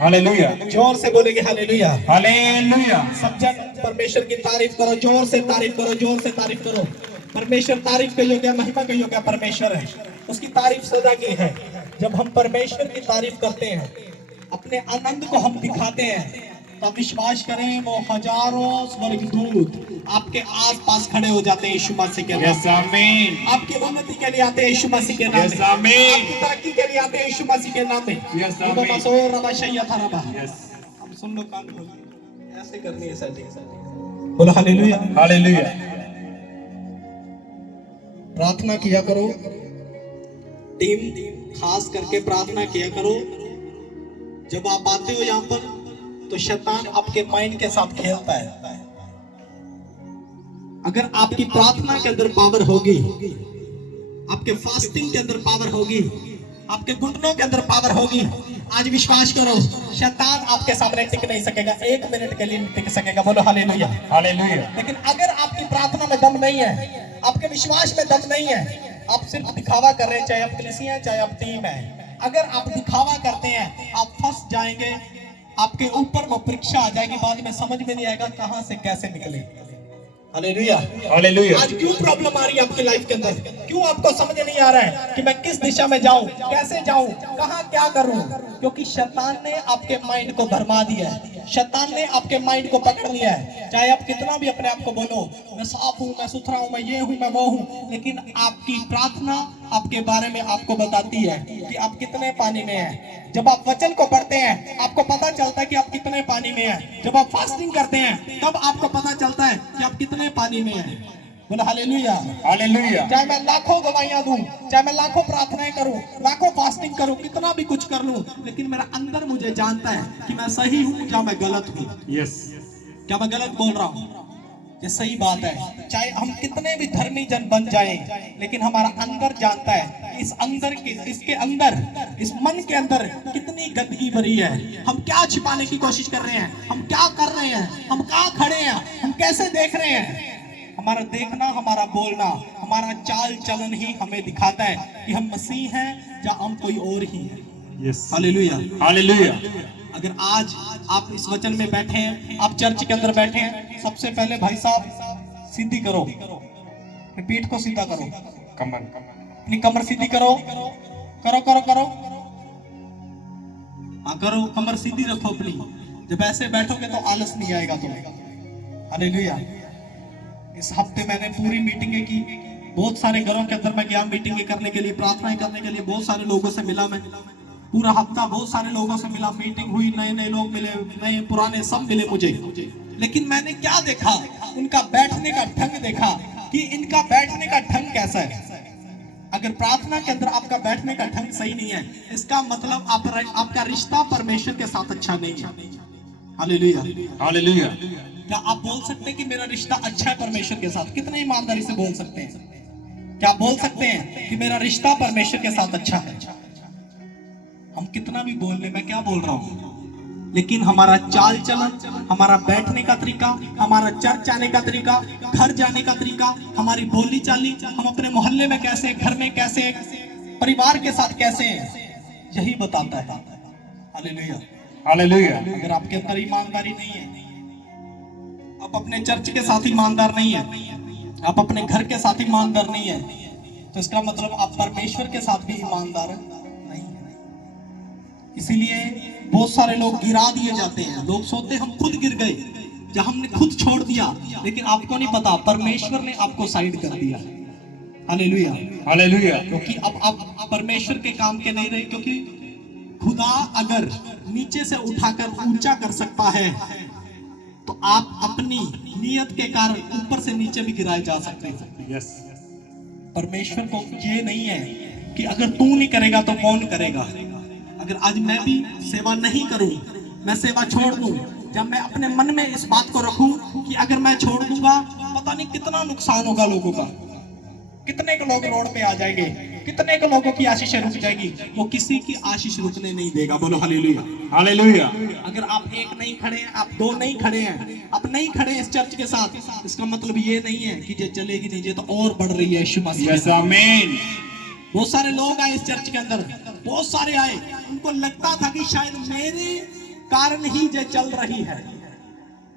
हालेलुया जोर से बोलेंगे हालेलुया। हालेलुया सब जन परमेश्वर की तारीफ करो, जोर से तारीफ करो, जोर से तारीफ करो। परमेश्वर तारीफ के योग्य, महिमा के योग्य परमेश्वर है, उसकी तारीफ सदा की है। जब हम परमेश्वर की तारीफ करते हैं, अपने आनंद को हम दिखाते हैं, तो विश्वास करें वो हजारों स्वर्गदूत आपके आसपास खड़े हो जाते हैं यीशु मसीह के नाम यस में। आमीन आपकी उन्नति के लिए आते हैं यीशु मसीह के नाम यस में, आमीन आपकी तरक्की के लिए आते हैं यीशु मसीह के नाम में। यस रबा आमीन मसोर रबा शैया था रबा। यस अब सुन लो, कान खोल के। ऐसे करनी है सेटिंग। बोलो हालेलुया, हालेलुया प्रार्थना किया करो टीम, खास करके प्रार्थना किया करो। जब आप आते हो यहाँ पर तो शैतान आपके माइंड के साथ खेलता है। अगर आपकी प्रार्थना के अंदर पावर होगी, आपके फास्टिंग के अंदर पावर होगी, आपके घुटनों के अंदर पावर होगी, आज विश्वास करो शैतान आपके सामने टिक नहीं सकेगा, 1 मिनट के लिए नहीं टिक सकेगा। बोलो हालेलुया, हालेलुया लेकिन अगर आपकी प्रार्थना में दम नहीं है, आपके विश्वास में दम नहीं है, आप सिर्फ दिखावा कर रहे हैं, चाहे आप कलीसिया है चाहे आप टीम है, अगर आप दिखावा करते हैं आप फंस जाएंगे, आपके ऊपर वो परीक्षा आ जाएगी, बाद में समझ में नहीं आएगा कहां से कैसे निकले। हालेलुया, हालेलुया आज क्यों प्रॉब्लम आ रही है आपकी लाइफ के अंदर? क्यों आपको समझ नहीं आ रहा है कि मैं किस दिशा में जाऊं, कैसे जाऊं, कहां क्या करूं? क्योंकि शैतान ने आपके माइंड को भरमा दिया है, शैतान ने आपके माइंड को पकड़ लिया है। चाहे आप कितना भी अपने आप को बोलो मैं साफ हूं, मैं सुथरा हूं, मैं ये हूं, मैं वो हूं, लेकिन आपकी प्रार्थना आपके बारे में आपको बताती है कि आप कितने पानी में हैं। जब आप वचन को पढ़ते हैं आपको पता चलता है कि आप कितने पानी में हैं। जब आप फास्टिंग करते हैं तब आपको पता चलता है कि आप कितने पानी में हैं। बोलो हालेलुया, हालेलुया चाहे मैं लाखों गवाहियां दूं, चाहे मैं लाखों प्रार्थनाएं करूं, लाखों फास्टिंग करूं, कितना भी कुछ कर लूं, लेकिन मेरा अंदर मुझे जानता है कि मैं सही हूं या मैं गलत हूं। यस क्या मैं गलत बोल रहा हूं? ये सही बात है। चाहे हम कितने भी धर्मी जन बन जाएं, लेकिन हमारा अंदर जानता है इस अंदर के, इसके अंदर, इस मन के अंदर कितनी गंदगी भरी है। हम क्या छिपाने की कोशिश कर रहे हैं, हम क्या कर रहे हैं, हम कहाँ खड़े हैं, हम कैसे देख रहे हैं। हमारा देखना, हमारा बोलना, हमारा चाल चलन ही हमें दिखाता है कि हम मसीह हैं या हम कोई और ही है। यस हालेलुया, हालेलुया अगर आज आप इस वचन में बैठे हैं, आप चर्च के अंदर बैठे हैं, सबसे पहले भाई साहब सीधी करो, पीठ को सीधा करो, कमर अपनी कमर सीधी करो, करो करो करो, हाँ करो, कमर सीधी रखो अपनी। जब ऐसे बैठोगे तो आलस नहीं आएगा तुम्हें। हालेलुया। इस हफ्ते मैंने पूरी मीटिंगें की, बहुत सारे घरों के अंदर मैं गया मीटिंगें करने के लिए, प्रार्थनाएं करने के लिए, बहुत सारे लोगों से मिला मैं, पूरा हफ्ता बहुत सारे लोगों से मिला, मीटिंग हुई, नए नए लोग मिले, नए पुराने सब मिले मुझे। लेकिन मैंने क्या देखा, उनका बैठने का ढंग देखा कि इनका बैठने का ढंग कैसा है। अगर प्रार्थना के अंदर आपका बैठने का ढंग सही नहीं है, इसका मतलब आपका रिश्ता परमेश्वर के साथ अच्छा नहीं है। हालेलुया। हालेलुया। क्या आप बोल सकते हैं कि मेरा रिश्ता अच्छा है परमेश्वर के साथ? कितने ईमानदारी से बोल सकते हैं? क्या आप बोल सकते हैं कि मेरा रिश्ता परमेश्वर के साथ अच्छा है? हम कितना भी बोल ले, मैं क्या बोल रहा हूं, लेकिन हमारा चाल चलन, हमारा बैठने का तरीका, हमारा चर्च आने का तरीका, घर जाने का तरीका, हमारी बोली चाली, हम अपने मोहल्ले में कैसे, घर में कैसे, परिवार के साथ कैसे हैं, यही बताता है। हालेलुया। हालेलुया। अगर आपके अंदर ईमानदारी नहीं है, आप अपने चर्च के साथ ईमानदार नहीं है, आप अपने घर के साथ ईमानदार नहीं है, तो इसका मतलब आप परमेश्वर के साथ भी ईमानदार नहीं है। इसीलिए बहुत सारे लोग गिरा दिए जाते हैं। लोग सोचते हम खुद गिर गए, जब हमने खुद छोड़ दिया, लेकिन आपको नहीं पता परमेश्वर ने आपको साइड कर दिया। हालेलुया। हालेलुया। क्योंकि अब आप परमेश्वर के काम के नहीं रहे, क्योंकि खुदा अगर नीचे से उठाकर ऊंचा कर सकता है, तो आप अपनी नियत के कारण ऊपर से नीचे भी गिराए जा सकते हैं। यस। परमेश्वर को ये नहीं है कि अगर तू नहीं करेगा तो कौन करेगा। अगर आज मैं भी सेवा नहीं करूं, मैं सेवा छोड़ दूं, जब मैं अपने मन में इस बात को रखूं कि अगर मैं छोड़ दूंगा पता नहीं कितना नुकसान होगा लोगों का, कितने के लोग रोड पे आ जाएंगे, कितने के लोगों की आशीषें रुक जाएगी, वो किसी की आशीष रुकने नहीं देगा। बोलो हालेलुया। हालेलुया। अगर आप एक नहीं खड़े हैं, आप दो नहीं खड़े हैं, आप नहीं खड़े हैं इस चर्च के साथ, इसका मतलब ये नहीं है कि ये चलेगी नहीं, ये तो और बढ़ रही है यीशु मसीह। यस आमीन। बहुत सारे लोग आए इस चर्च के अंदर, बहुत सारे आए, उनको लगता था कि शायद मेरे कारण ही ये चल रही है,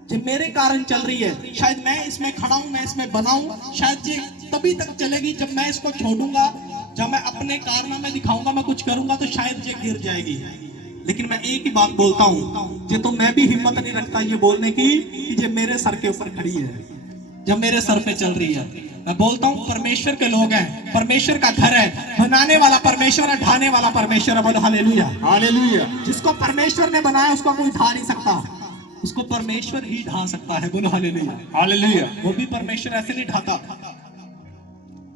जो मेरे कारण चल रही है, शायद मैं इसमें खड़ा हूं, मैं इसमें बनाऊं, शायद ये तभी तक चलेगी जब मैं इसको छोड़ूंगा, जब मैं अपने कारनामे दिखाऊंगा, मैं कुछ करूंगा तो शायद ये गिर जाएगी। लेकिन मैं एक ही बात बोलता हूं, ये तो मैं भी हिम्मत नहीं रखता ये बोलने की कि ये मेरे सर के ऊपर खड़ी है, जब मेरे सर पे चल रही है। मैं बोलता हूँ परमेश्वर के लोग हैं, परमेश्वर का घर है, बनाने वाला परमेश्वर है, ढाने वाला परमेश्वर है। बोलो हालेलुया। हालेलुया। जिसको परमेश्वर ने बनाया उसको कोई ढा नहीं सकता, उसको परमेश्वर ही ढा सकता है। बोलो हालेलुया। हालेलुया। वो भी परमेश्वर ऐसे नहीं ढाता।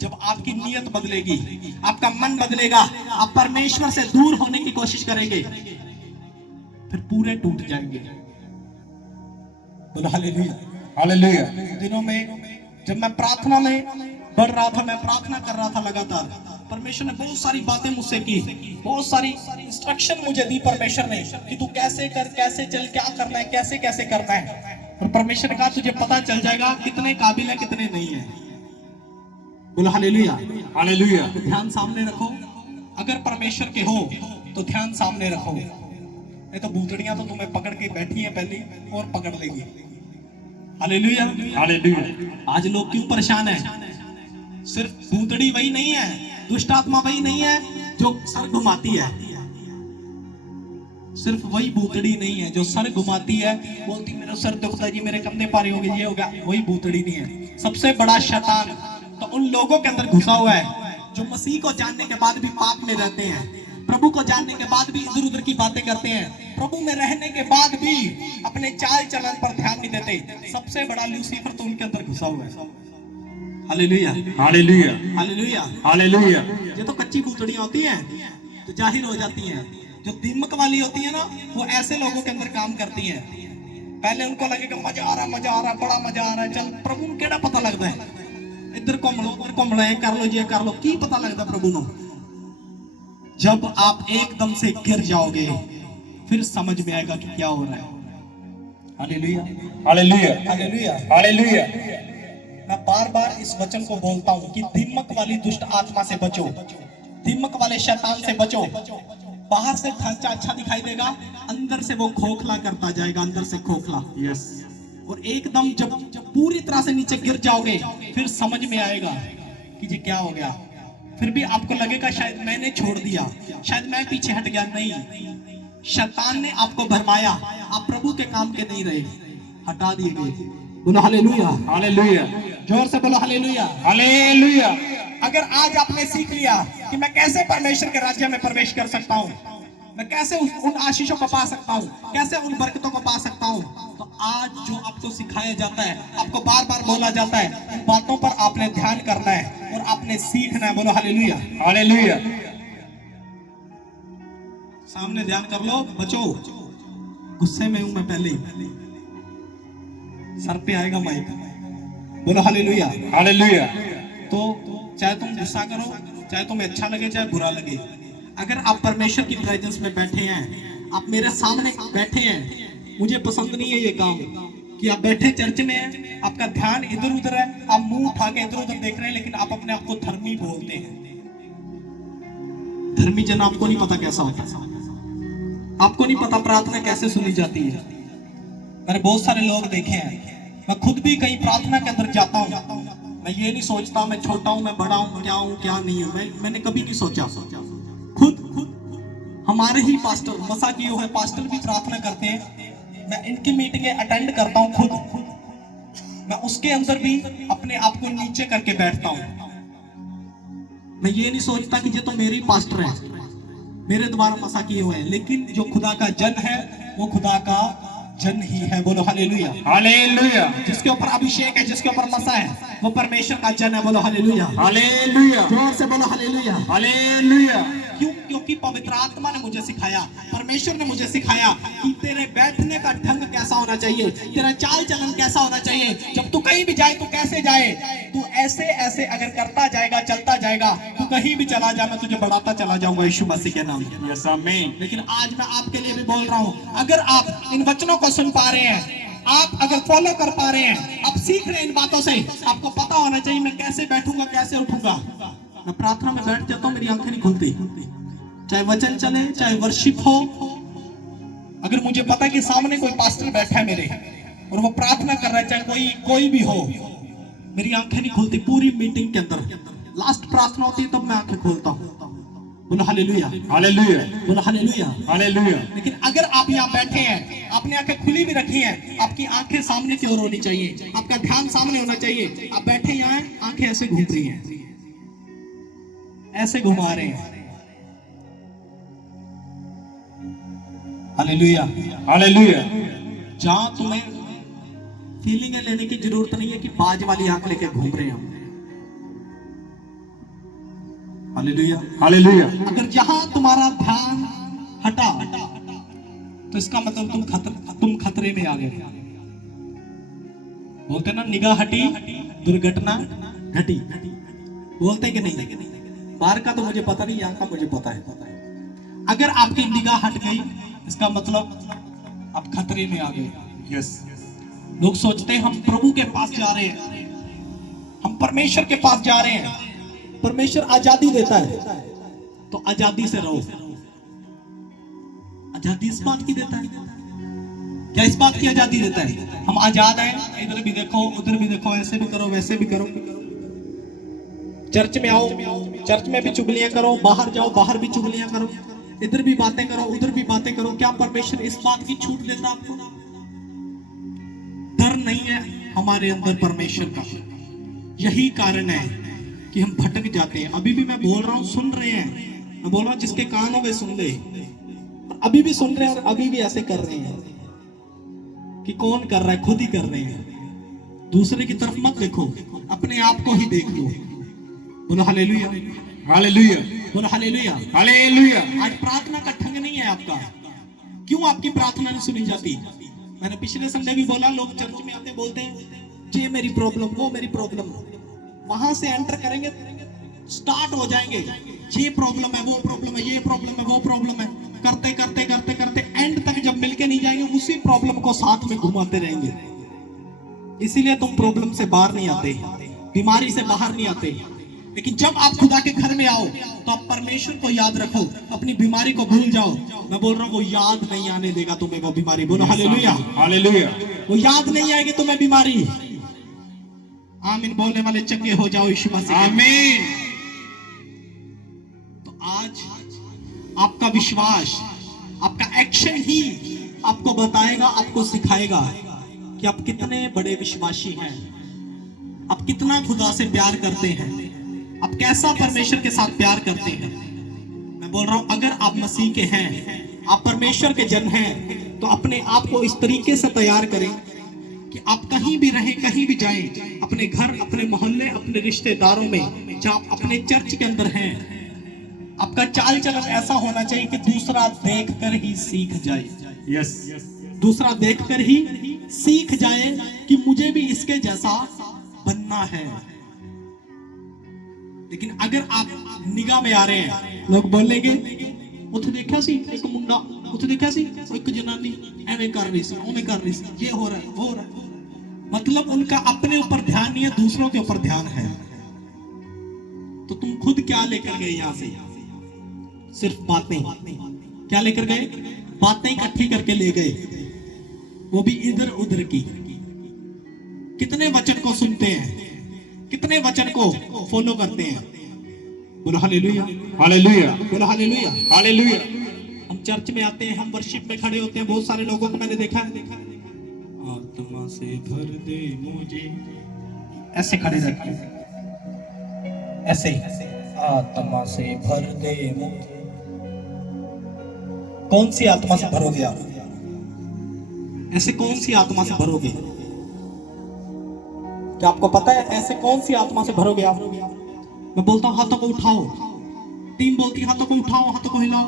जब आपकी नियत बदलेगी, आपका मन बदलेगा, आप परमेश्वर से दूर होने की कोशिश करेंगे, फिर पूरे टूट जाएंगे। बोलो हालेलुया। हालेलुया। दिनों में जब मैं प्रार्थना में बढ़ रहा था, मैं प्रार्थना कर रहा था लगातार, परमेश्वर ने बहुत सारी बातें मुझसे की, बहुत सारी इंस्ट्रक्शन मुझे दी परमेश्वर ने कि तू कैसे कर, कैसे चल, क्या करना है, कैसे कैसे करना है। और परमेश्वर ने कहा तुझे पता चल जाएगा कितने काबिल है, कितने नहीं है। बोलो हालेलुया। हालेलुया। तो ध्यान सामने रखो, अगर परमेश्वर के हो तो ध्यान सामने रखो, नहीं तो भूतड़ियां तो तुम्हें पकड़ के बैठी है पहले और पकड़ लेगी। हालेलुया। हालेलुया। आज लोग क्यों परेशान है? सिर्फ भूतड़ी वही नहीं है, दुष्ट आत्मा वही नहीं है जो सर घुमाती है, सिर्फ वही भूतड़ी नहीं है जो सर घुमाती है, बोलती मेरा सर दुखता जी, मेरे कंधे पारी हो गए, ये हो गया, वही भूतड़ी नहीं है। सबसे बड़ा शैतान तो उन लोगों के अंदर घुसा हुआ है जो मसीह को जानने के बाद भी पाप में रहते हैं, प्रभु को जानने के बाद भी इधर उधर की बातें करते हैं, प्रभु में रहने के बाद भी अपने चाल चलन पर ध्यान नहीं देते। सबसे बड़ा लूसीफर तो उनके अंदर घुसा हुआ है। हालेलुया। हालेलुया। हालेलुया। हालेलुया। ये तो कच्ची भूतड़ियां होती हैं जो जाहिर हो जाती हैं, जो दीमक वाली होती है ना, वो ऐसे लोगों के अंदर काम करती हैं। पहले उनको लगेगा मजा आ रहा, मजा आ रहा, बड़ा मजा आ रहा है, चल प्रभु को केड़ा पता लगता है, इधर घूम लो, उधर घूम लो, कर लो, ये कर लो, की पता लगता प्रभु को। जब आप एकदम से गिर जाओगे फिर समझ में आएगा कि क्या हो रहा है। हालेलुया। हालेलुया। हालेलुया। हालेलुया। मैं बार बार इस वचन को बोलता हूँ कि दीमक वाली दुष्ट आत्मा से बचो, दीमक वाले शैतान से बचो। बाहर से ढांचा अच्छा दिखाई देगा, अंदर से वो खोखला करता जाएगा, अंदर से खोखला। यस। और एकदम जब पूरी तरह से नीचे गिर जाओगे फिर समझ में आएगा कि ये क्या हो गया। फिर भी आपको लगेगा शायद मैंने छोड़ दिया, शायद मैं पीछे हट गया। नहीं, शैतान ने आपको भरमाया, आप प्रभु के काम के नहीं रहे, हटा दिए गए। बोलो हालेलुया। हालेलुया। जोर से बोलो हालेलुया। हालेलुया। अगर आज आपने सीख लिया कि मैं कैसे परमेश्वर के राज्य में प्रवेश कर सकता हूँ, मैं कैसे उन आशीषों को पा सकता हूँ, कैसे उन बरकतों को पा सकता हूँ, तो आज जो आपको सिखाया जाता है, आपको बार बार बोला जाता है, इन बातों पर आपने ध्यान करना है और आपने सीखना है। बोलो हालेलुया। हालेलुया। सामने ध्यान कर लो, बचो। गुस्से में हूं मैं पहले ही। सर पे आएगा माइक, बोलो हालेलुया। हालेलुया। तो चाहे तुम गुस्सा करो, चाहे तुम्हें अच्छा लगे चाहे बुरा लगे, अगर आप परमेश्वर की प्रेजेंस में बैठे हैं, आप मेरे सामने बैठे हैं, मुझे पसंद नहीं है ये काम कि आप बैठे चर्च में हैं, आपका ध्यान इधर उधर है, आप मुंह उठा के इधर उधर देख रहे हैं, लेकिन आप अपने आप को धर्मी बोलते हैं। धर्मी जन आपको नहीं पता कैसा होता है, आपको नहीं पता प्रार्थना कैसे सुनी जाती है। मैंने बहुत सारे लोग देखे हैं, मैं खुद भी कहीं प्रार्थना के अंदर जाता हूँ, मैं ये नहीं सोचता मैं छोटा हूँ मैं बड़ा हूँ क्या नहीं हूँ, मैंने कभी नहीं सोचा। खुद हमारे ही पास्टर मसा किए हुए पास्टर भी प्रार्थना करते हैं, मैं इनकी मीटिंगें अटेंड करता हूँ, खुद मैं उसके अंदर भी अपने आप को नीचे करके बैठता हूँ। मैं ये नहीं सोचता कि ये तो मेरे ही पास्टर है, मेरे द्वारा मसा किए हुए हैं, लेकिन जो खुदा का जन है वो खुदा का जन ही है। बोलो हालेलुया। हालेलुया। जिसके ऊपर अभिषेक है, जिसके ऊपर मसा है, वो परमेश्वर का जन है। बोलो हालेलुया। हालेलुया। जोर से बोलो हालेलुया। हालेलुया। क्यों? क्योंकि पवित्र आत्मा ने मुझे सिखाया, परमेश्वर ने मुझे सिखाया कि तेरे बैठने का ढंग कैसा होना चाहिए, तेरा चाल चलन कैसा होना चाहिए, जब तू कहीं भी जाए तो कैसे जाए। तू ऐसे ऐसे अगर करता जाएगा, चलता जाएगा, तू कहीं भी चला जा, मैं तुझे बढ़ाता चला जाऊंगा यीशु मसीह के नाम में। यस आमीन। लेकिन आज मैं आपके लिए भी बोल रहा हूं, अगर आप इन वचनों को सुन पा रहे हैं, आप अगर फॉलो कर पा रहे हैं, आप सीख रहे हैं इन बातों से, आपको पता होना चाहिए मैं कैसे बैठूंगा, कैसे उठूंगा। मैं प्रार्थना में बैठ जाता हूं, मेरी आंखें नहीं खुलती, चाहे वचन चले चाहे वर्शिप हो। अगर मुझे पता है कि सामने कोई पास्टर बैठा है मेरे और वो प्रार्थना कर रहा है, चाहे कोई भी हो, मेरी आंखें नहीं खुलती पूरी मीटिंग के अंदर। लास्ट प्रार्थना होती है तब मैं आंखें खोलता हूँ। बोलो हालेलुया। हालेलुया। बोलो हालेलुया। हालेलुया। लेकिन अगर आप यहाँ बैठे हैं, आपने आंखें खुली भी रखी हैं, आपकी आंखें सामने की ओर होनी चाहिए, आपका ध्यान सामने होना चाहिए। आप बैठे यहाँ, आंखें ऐसे घूम रही हैं, ऐसे घुमा रहे हैं। हालेलुया। हालेलुया। जहां तुम्हें फीलिंग लेने की जरूरत नहीं है कि बाज वाली आंख लेके घूम रहे हैं। हालेलुया। हालेलुया। अगर जहां तुम्हारा ध्यान हटा तो इसका मतलब तुम खतरे में आ गए। बोलते ना, निगाह हटी दुर्घटना घटी, बोलते कि नहीं? बाहर का तो मुझे पता नहीं, यहाँ का मुझे पता है। अगर आपकी निगाह हट गई, इसका मतलब आप खतरे में आ गए। यस। लोग सोचते हैं हम प्रभु के पास जा रहे हैं, हम परमेश्वर के पास जा रहे हैं। परमेश्वर आजादी देता है तो आजादी से रहो। आजादी इस बात की देता है, क्या इस बात की आजादी देता है? हम आजाद हैं, इधर भी देखो उधर भी देखो, ऐसे भी करो वैसे भी करो। चर्च में आओ, चर्च में भी चुगलियां करो, बाहर जाओ बाहर भी चुगलियां करो, इधर भी बातें करो उधर भी बातें करो। क्या परमेश्वर इस बात की छूट देता आपको? डर नहीं है हमारे अंदर परमेश्वर का। यही कारण है कि हम भटक जाते हैं। अभी भी मैं बोल रहा हूं, सुन रहे हैं, मैं बोल रहा हूं जिसके कान हो वे सुन ले। अभी भी सुन रहे हैं और अभी भी ऐसे कर रहे हैं कि कौन कर रहा है? खुद ही कर रहे हैं। दूसरे की तरफ मत देखो, अपने आप को ही देख लो। बोलो हालेलुया। हालेलुया। बोलो हालेलुया। हालेलुया। आज प्रार्थना का ढंग नहीं है आपका। क्यों आपकी प्रार्थना नहीं सुनी जाती? मैंने पिछले संडे भी बोला, लोग चर्च में आते बोलते हैं ये मेरी प्रॉब्लम, वो मेरी प्रॉब्लम। वहां से एंटर करेंगे, स्टार्ट हो जाएंगे, ये प्रॉब्लम है, वो प्रॉब्लम है, ये प्रॉब्लम है, वो प्रॉब्लम है, करते करते करते करते एंड तक जब मिलके नहीं जाएंगे, उसी प्रॉब्लम को साथ में घुमाते रहेंगे। इसीलिए तुम प्रॉब्लम से बाहर नहीं आते, बीमारी से बाहर नहीं आते। लेकिन जब आप खुदा के घर में आओ तो आप परमेश्वर को याद रखो, अपनी बीमारी को भूल जाओ। मैं बोल रहा हूँ वो याद नहीं आने देगा तुम्हें वो बीमारी। बोलो हालेलुया। हालेलुया। वो याद नहीं आएगी तुम्हें बीमारी। आमीन बोलने वाले चंगे हो जाओ यीशु मसीह। आमीन। तो आज आपका विश्वास, आपका एक्शन ही आपको बताएगा, आपको सिखाएगा कि आप कितने बड़े विश्वासी हैं, आप कितना खुदा से प्यार करते हैं, आप कैसा परमेश्वर के साथ प्यार करते हैं। मैं बोल रहा हूं, अगर आप मसीह के हैं, आप परमेश्वर के जन हैं, तो अपने आप को इस तरीके से तैयार करें कि आप कहीं भी रहें, कहीं भी जाएं, अपने घर, अपने मोहल्ले, अपने रिश्तेदारों में, जहां आप अपने चर्च के अंदर हैं, आपका चाल चलन ऐसा होना चाहिए कि दूसरा देखकर ही सीख जाए। यस। दूसरा देखकर ही सीख जाए कि मुझे भी इसके जैसा बनना है। लेकिन अगर आप निगाह में आ रहे हैं, लोग बोलेंगे उठ देखा सी एक मुंडा, उठ देखा सी एक जनानी एवं कर रही सी, ओवें कर रही सी, ये हो रहा है वो हो रहा है। मतलब उनका अपने ऊपर ध्यान नहीं है, दूसरों के ऊपर ध्यान है। तो तुम खुद क्या लेकर गए यहां से? सिर्फ बातें। क्या लेकर गए? बातें इकट्ठी करके ले गए, वो भी इधर उधर की। कितने वचन को सुनते हैं, कितने वचन को फॉलो करते हैं? बोलो हालेलुया, हालेलुया, बोलो हालेलुया, हालेलुया। हम चर्च में आते हैं, हम वर्शिप में खड़े होते हैं, बहुत सारे लोगों को मैंने देखा है, आत्मा से भर दे मुझे, ऐसे खड़े रहते हैं, ऐसे आत्मा से भर दे मुझे। कौन सी आत्मा से भरोगे आप? ऐसे कौन सी आत्मा से भरोगे? क्या आपको पता है ऐसे कौन सी आत्मा से भरोगे आप? मैं बोलता हूं हाथों को उठाओ, टीम बोलती है हाथों को उठाओ, हाथों को हिलाओ।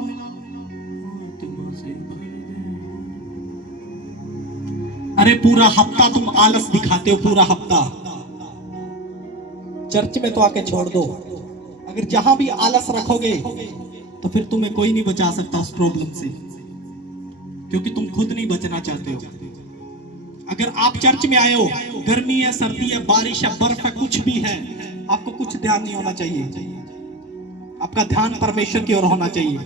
अरे पूरा हफ्ता तुम आलस दिखाते हो, पूरा हफ्ता। चर्च में तो आके छोड़ दो। अगर जहां भी आलस रखोगे तो फिर तुम्हें कोई नहीं बचा सकता उस प्रॉब्लम से, क्योंकि तुम खुद नहीं बचना चाहते हो। अगर आप चर्च में आए हो, गर्मी है, सर्दी है, बारिश है, बर्फ है, कुछ भी है, आपको कुछ ध्यान नहीं होना चाहिए। आपका ध्यान परमेश्वर की ओर होना चाहिए।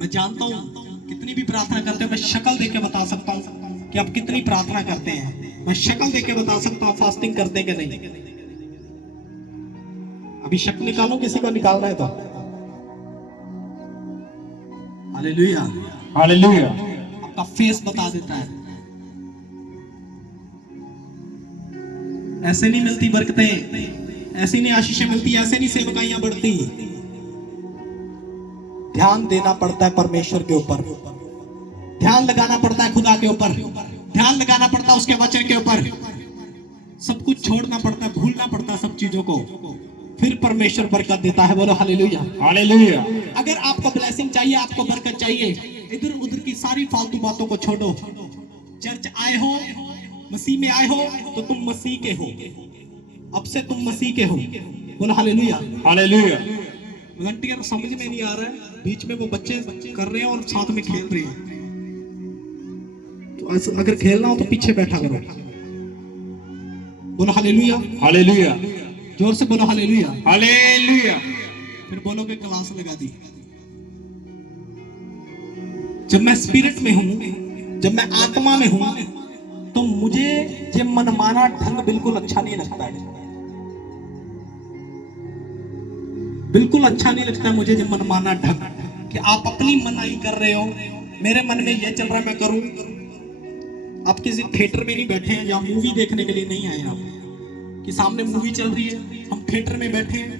मैं जानता हूं कितनी भी प्रार्थना करते हो, मैं शक्ल देख के बता सकता हूं कि आप कितनी प्रार्थना करते हैं। मैं शक्ल देख के बता सकता हूं फास्टिंग करते कि नहीं। अभी शक निकालो, किसी को निकालना है तो। Hallelujah, hallelujah. आपका फेस बता देता है। ऐसे नहीं मिलती बरकतें, ऐसी नहीं आशीषें मिलती, ऐसे नहीं सेवकाइयां बढ़ती। ध्यान देना पड़ता है परमेश्वर के ऊपर, ध्यान लगाना पड़ता है खुदा के ऊपर, ध्यान लगाना पड़ता है उसके वचन के ऊपर। सब कुछ छोड़ना पड़ता है, भूलना पड़ता है सब चीजों को, फिर परमेश्वर बरकत देता है। बोलो हालेलुया, हालेलुया। अगर आपको ब्लेसिंग चाहिए, आपको बरकत चाहिए, इधर उधर की सारी फालतू बातों को छोड़ो। चर्च आए हो, मसीह में आए हो, तो तुम मसीह के हो। अब से तुम मसीह के हो। बोलो हालेलुया, हालेलुया। वॉलंटियर समझ में नहीं आ रहा है, बीच में वो बच्चे कर रहे हैं और साथ में खेल रहे हैं। तो अगर खेलना हो तो पीछे बैठा करो। बोलो हालेलुया, हालेलुया। जोर से बोलो हालेलुया। हालेलुया। फिर बोलोगे क्लास लगा दी। जब मैं स्पिरिट में हूं, जब मैं आत्मा में हूं, तो मुझे ये मनमाना ढंग बिल्कुल अच्छा नहीं लगता है। बिल्कुल अच्छा नहीं लगता मुझे ये मनमाना ढंग, कि आप अपनी मनाई कर रहे हो। मेरे मन में ये चल रहा है मैं करूं। आप किसी थिएटर में नहीं बैठे हैं या मूवी देखने के लिए नहीं आए आप, कि सामने मूवी चल रही है, हम थिएटर में बैठे हैं,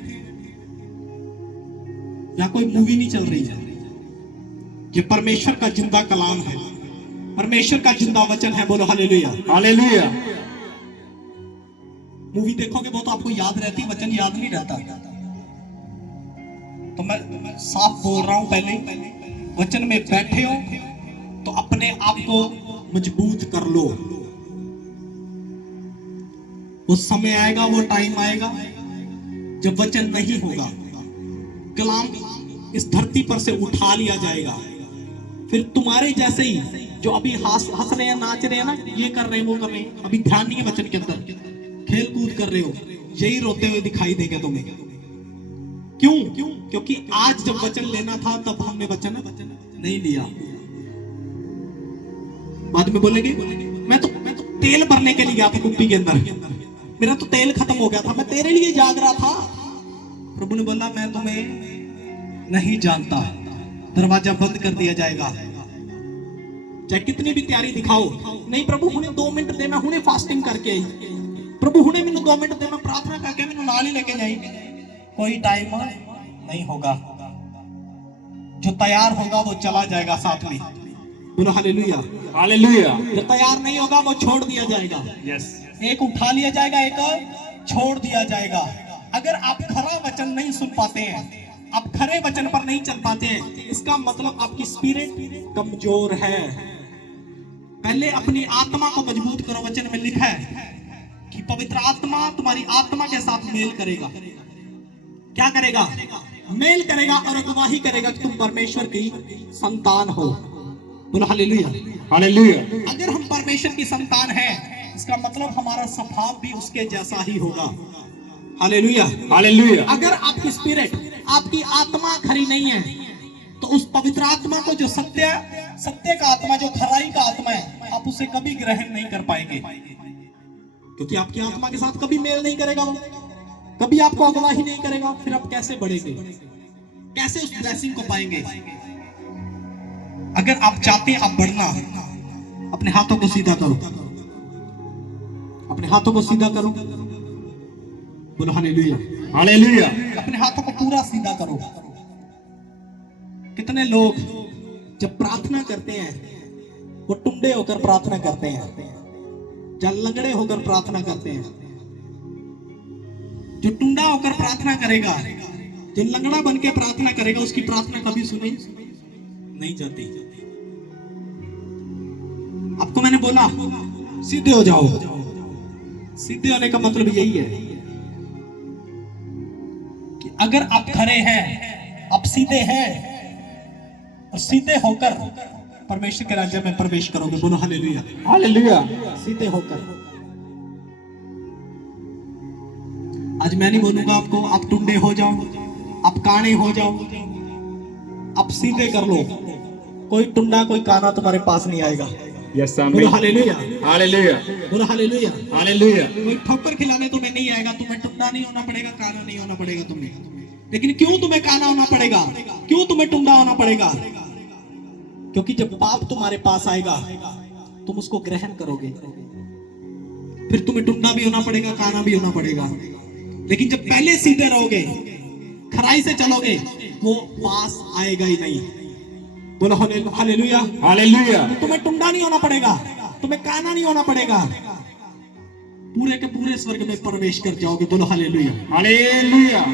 या कोई मूवी नहीं चल रही है। ये परमेश्वर का जिंदा कलाम है, परमेश्वर का जिंदा वचन है। बोलो हालेलुया, हालेलुया। मूवी देखोगे वो तो आपको याद रहती, वचन याद नहीं रहता। तो मैं साफ बोल रहा हूं, पहले वचन में बैठे हो तो अपने आप को मजबूत कर लो। वो समय आएगा, वो टाइम आएगा जब वचन नहीं होगा, कलाम इस धरती पर से उठा लिया जाएगा। फिर तुम्हारे जैसे ही जो अभी हंस रहे हैं, नाच रहे हैं ना, ये कर रहे हैं, वो कर रहे हैं, अभी ध्यान नहीं है वचन के अंदर, खेल कूद कर रहे हो, यही रोते हुए दिखाई देंगे तुम्हें। क्यों? क्योंकि आज जब वचन लेना था तब हमने वचन नहीं लिया। बाद में बोलेंगे मैं तो तेल भरने के लिए गया था कुप्पी के अंदर, मेरा तो तेल खत्म हो गया था, मैं तेरे लिए जाग रहा था। प्रभु ने बोला मैं तुम्हें नहीं जानता, दरवाजा बंद कर दिया जाएगा। चाहे कितनी भी तैयारी दिखाओ, नहीं प्रभु हुणे 2 मिनट दे, मैं हुणे फास्टिंग करके आई, प्रभु हुणे मैंने 2 मिनट दे, मैं प्रार्थना करके मैंने नाल ही लेके जाई। कोई टाइम नहीं होगा, जो तैयार होगा वो चला जाएगा साथ में। बोलो हालेलुया, हालेलुया। जो तैयार नहीं होगा वो छोड़ दिया जाएगा। यस। एक उठा लिया जाएगा, एक छोड़ दिया जाएगा। अगर आप खरा वचन नहीं सुन पाते हैं, आप खरे वचन पर नहीं चल पाते हैं, इसका मतलब आपकी स्पिरिट कमजोर है। पहले अपनी आत्मा को मजबूत करो। वचन में लिखा है कि पवित्र आत्मा तुम्हारी आत्मा के साथ मेल करेगा। क्या करेगा? मेल करेगा और अगुवाही करेगा कि तुम परमेश्वर की संतान हो। बोलो हालेलुया। हालेलुया। अगर हम परमेश्वर की संतान हैं, इसका मतलब हमारा स्वभाव भी उसके जैसा ही होगा। हालेलुया। हालेलुया। अगर आपकी स्पिरिट, आपकी आत्मा खरी नहीं है, तो उस पवित्र आत्मा को, जो सत्य का आत्मा, जो खराई का आत्मा है, आप उसे कभी ग्रहण नहीं कर पाएंगे, क्योंकि आपकी आत्मा के साथ कभी मेल नहीं करेगा वो, कभी आपको अगुवाही नहीं करेगा। फिर आप कैसे बढ़ेंगे? कैसे उस ब्लेसिंग को पाएंगे? अगर आप चाहते हैं आप बढ़ना, अपने हाथों को सीधा करो। अपने हाथों को सीधा करो। बोलो हालेलुया। हालेलुया। अपने हाथों को पूरा सीधा करो। कितने लोग जब प्रार्थना करते हैं वो टुंडे होकर प्रार्थना करते हैं, या लंगड़े होकर प्रार्थना करते हैं। जो टुंडा होकर प्रार्थना करेगा, जो लंगड़ा बन के प्रार्थना करेगा, उसकी प्रार्थना कभी सुनी नहीं जाती। आपको मैंने बोला सीधे हो जाओ। सीधे होने का मतलब यही है कि अगर आप खड़े हैं, आप सीधे हैं, और सीधे होकर परमेश्वर के राज्य में प्रवेश करोगे। बोलो हालेलुया। हालेलुया। सीधे होकर। आज मैं नहीं बोलूंगा आपको आप टुंडे हो जाओ, आप काने हो जाओ, आप सीधे कर लो। कोई टुंडा कोई काना तुम्हारे पास नहीं आएगा। यस बोलो आमीन। हालेलुया। हालेलुया। बोलो हालेलुया। हालेलुया। कोई ठोकर खिलाने तुम्हें नहीं आएगा। तुम्हें टुंडा नहीं होना पड़ेगा, काना नहीं होना पड़ेगा तुम्हें। लेकिन क्यों तुम्हें काना होना पड़ेगा? क्यों तुम्हें टुंडा होना पड़ेगा? क्योंकि जब पाप तुम्हारे पास आएगा तुम उसको ग्रहण करोगे। फिर तुम्हें टुंडा भी होना पड़ेगा, काना भी होना पड़ेगा। लेकिन जब पहले सीधे रहोगे, खराई से चलोगे, वो पास आएगा ही नहीं। बोलो हालेलुया। हालेलुया। तुम्हें टुंडा नहीं होना पड़ेगा, तुम्हें काना नहीं होना पड़ेगा, पूरे के पूरे स्वर्ग में प्रवेश कर जाओगे। बोलो हालेलुया। हालेलुया।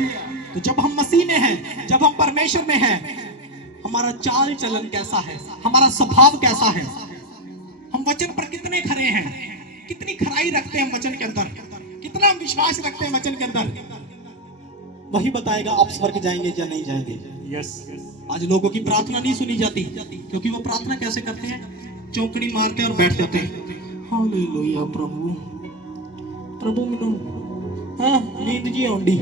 तो जब हम मसीह में हैं, जब हम परमेश्वर में हैं, हमारा चाल चलन कैसा है, हमारा स्वभाव कैसा है, हम वचन पर कितने खरे हैं, कितनी खराई रखते हैं वचन के अंदर, कितना हम विश्वास रखते हैं वचन के अंदर, वही बताएगा आप स्वर्ग जाएंगे या नहीं जाएंगे। यस। आज लोगों की प्रार्थना नहीं सुनी जाती, क्योंकि वो प्रार्थना कैसे करते हैं? चौकड़ी मारते हैं और बैठ जाते हैं। हालेलुया प्रभु, प्रभु मिलो। हाँ, नींद जी आउंडी,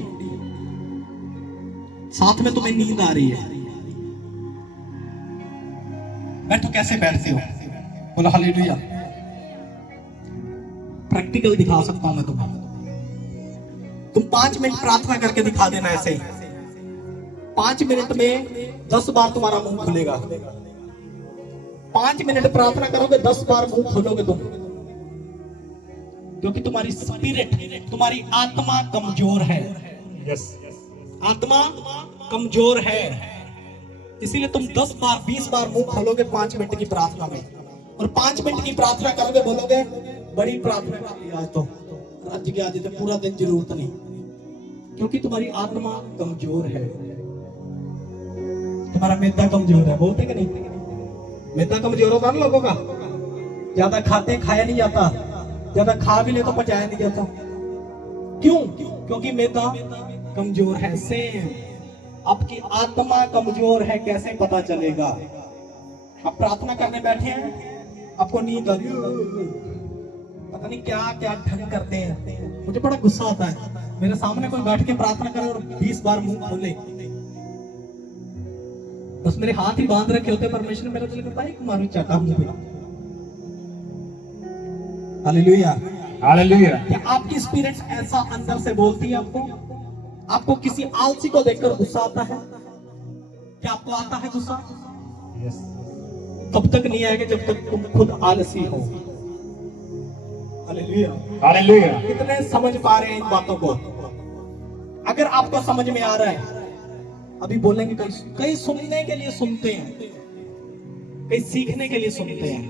साथ में तुम्हें नींद आ रही है। बैठो, कैसे बैठते हो? बोलो हालेलुया। प्रैक्टिकल दिखा सकता हूं मैं तुम्हें। तुम 5 मिनट प्रार्थना करके दिखा देना ऐसे ही। 5 मिनट में 10 बार तुम्हारा मुंह खुलेगा। 5 मिनट प्रार्थना करोगे, 10 बार मुंह खोलोगे तुम, क्योंकि तुम्हारी स्पिरिट, तुम्हारी आत्मा कमजोर है। यस। आत्मा कमजोर है, इसीलिए तुम 10 बार 20 बार मुंह खोलोगे 5 मिनट की प्रार्थना में, और 5 मिनट की प्रार्थना करोगे, बोलोगे बड़ी प्रार्थना कर ली आज तो, रज गया आज तो पूरा दिन जरूरत नहीं, क्योंकि तुम्हारी आत्मा कमजोर है। तुम्हारा मैदा कमजोर है। बोलते कि नहीं? मैदा कमजोर होता ना लोगों का, ज्यादा खाते खाया नहीं जाता, ज्यादा खा भी ले तो पचाया नहीं जाता। क्यों? क्योंकि मैदा कमजोर है। सेम आपकी आत्मा कमजोर है, कैसे पता चलेगा? आप प्रार्थना करने बैठे हैं, आपको नींद आ रही है, पता नहीं क्या क्या ढंग करते हैं। मुझे बड़ा गुस्सा आता है, मेरे सामने कोई बैठ के प्रार्थना करे और 20 बार मुंह खोले, बस मेरे हाथ ही बांध रखे होते परमेश्वर, मेरा दिल करता है मारू चाटा मुंह पे। हालेलुया। हालेलुया। क्या आपकी स्पिरिट ऐसा अंदर से बोलती है आपको? आपको किसी आलसी को देखकर गुस्सा आता है? क्या आपको आता है गुस्सा? यस। तब तक नहीं आएगा जब तक तुम खुद आलसी हो। हालेलुया। हालेलुया। कितने समझ पा रहे हैं इन बातों को? अगर आपको समझ में आ रहा है, अभी बोलेंगे कई सुनने के लिए सुनते हैं, कई सीखने के लिए सुनते हैं।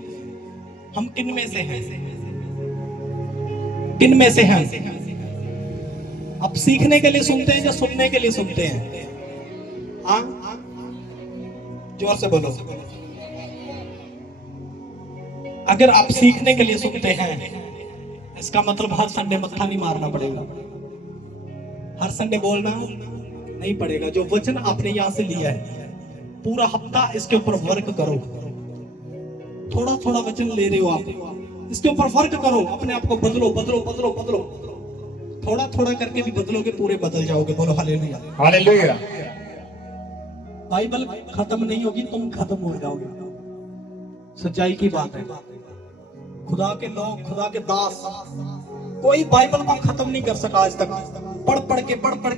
हम किन में से हैं? किन में से हैं? आप सीखने के लिए सुनते हैं या सुनने के लिए सुनते हैं? हाँ, जोर से बोलो। अगर आप सीखने के लिए सुनते हैं, इसका मतलब हर संडे मत्था नहीं मारना पड़ेगा, हर संडे बोलना नहीं पड़ेगा। जो वचन आपने यहां से लिया है, पूरा हफ्ता इसके ऊपर वर्क करो। थोड़ा थोड़ा वचन ले रहे हो आप, इसके ऊपर वर्क करो, अपने आप को बदलो बदलो बदलो बदलो। थोड़ा थोड़ा करके भी बदलोगे, पूरे बदल जाओगे। बोलो हालेलुया। हालेलुया। बाइबल खत्म नहीं होगी, तुम खत्म हो जाओगे। सच्चाई की बात है। खुदा के लोग, खुदा के दास, कोई बाइबल को खत्म नहीं कर सका आज तक। पढ़ पढ़ के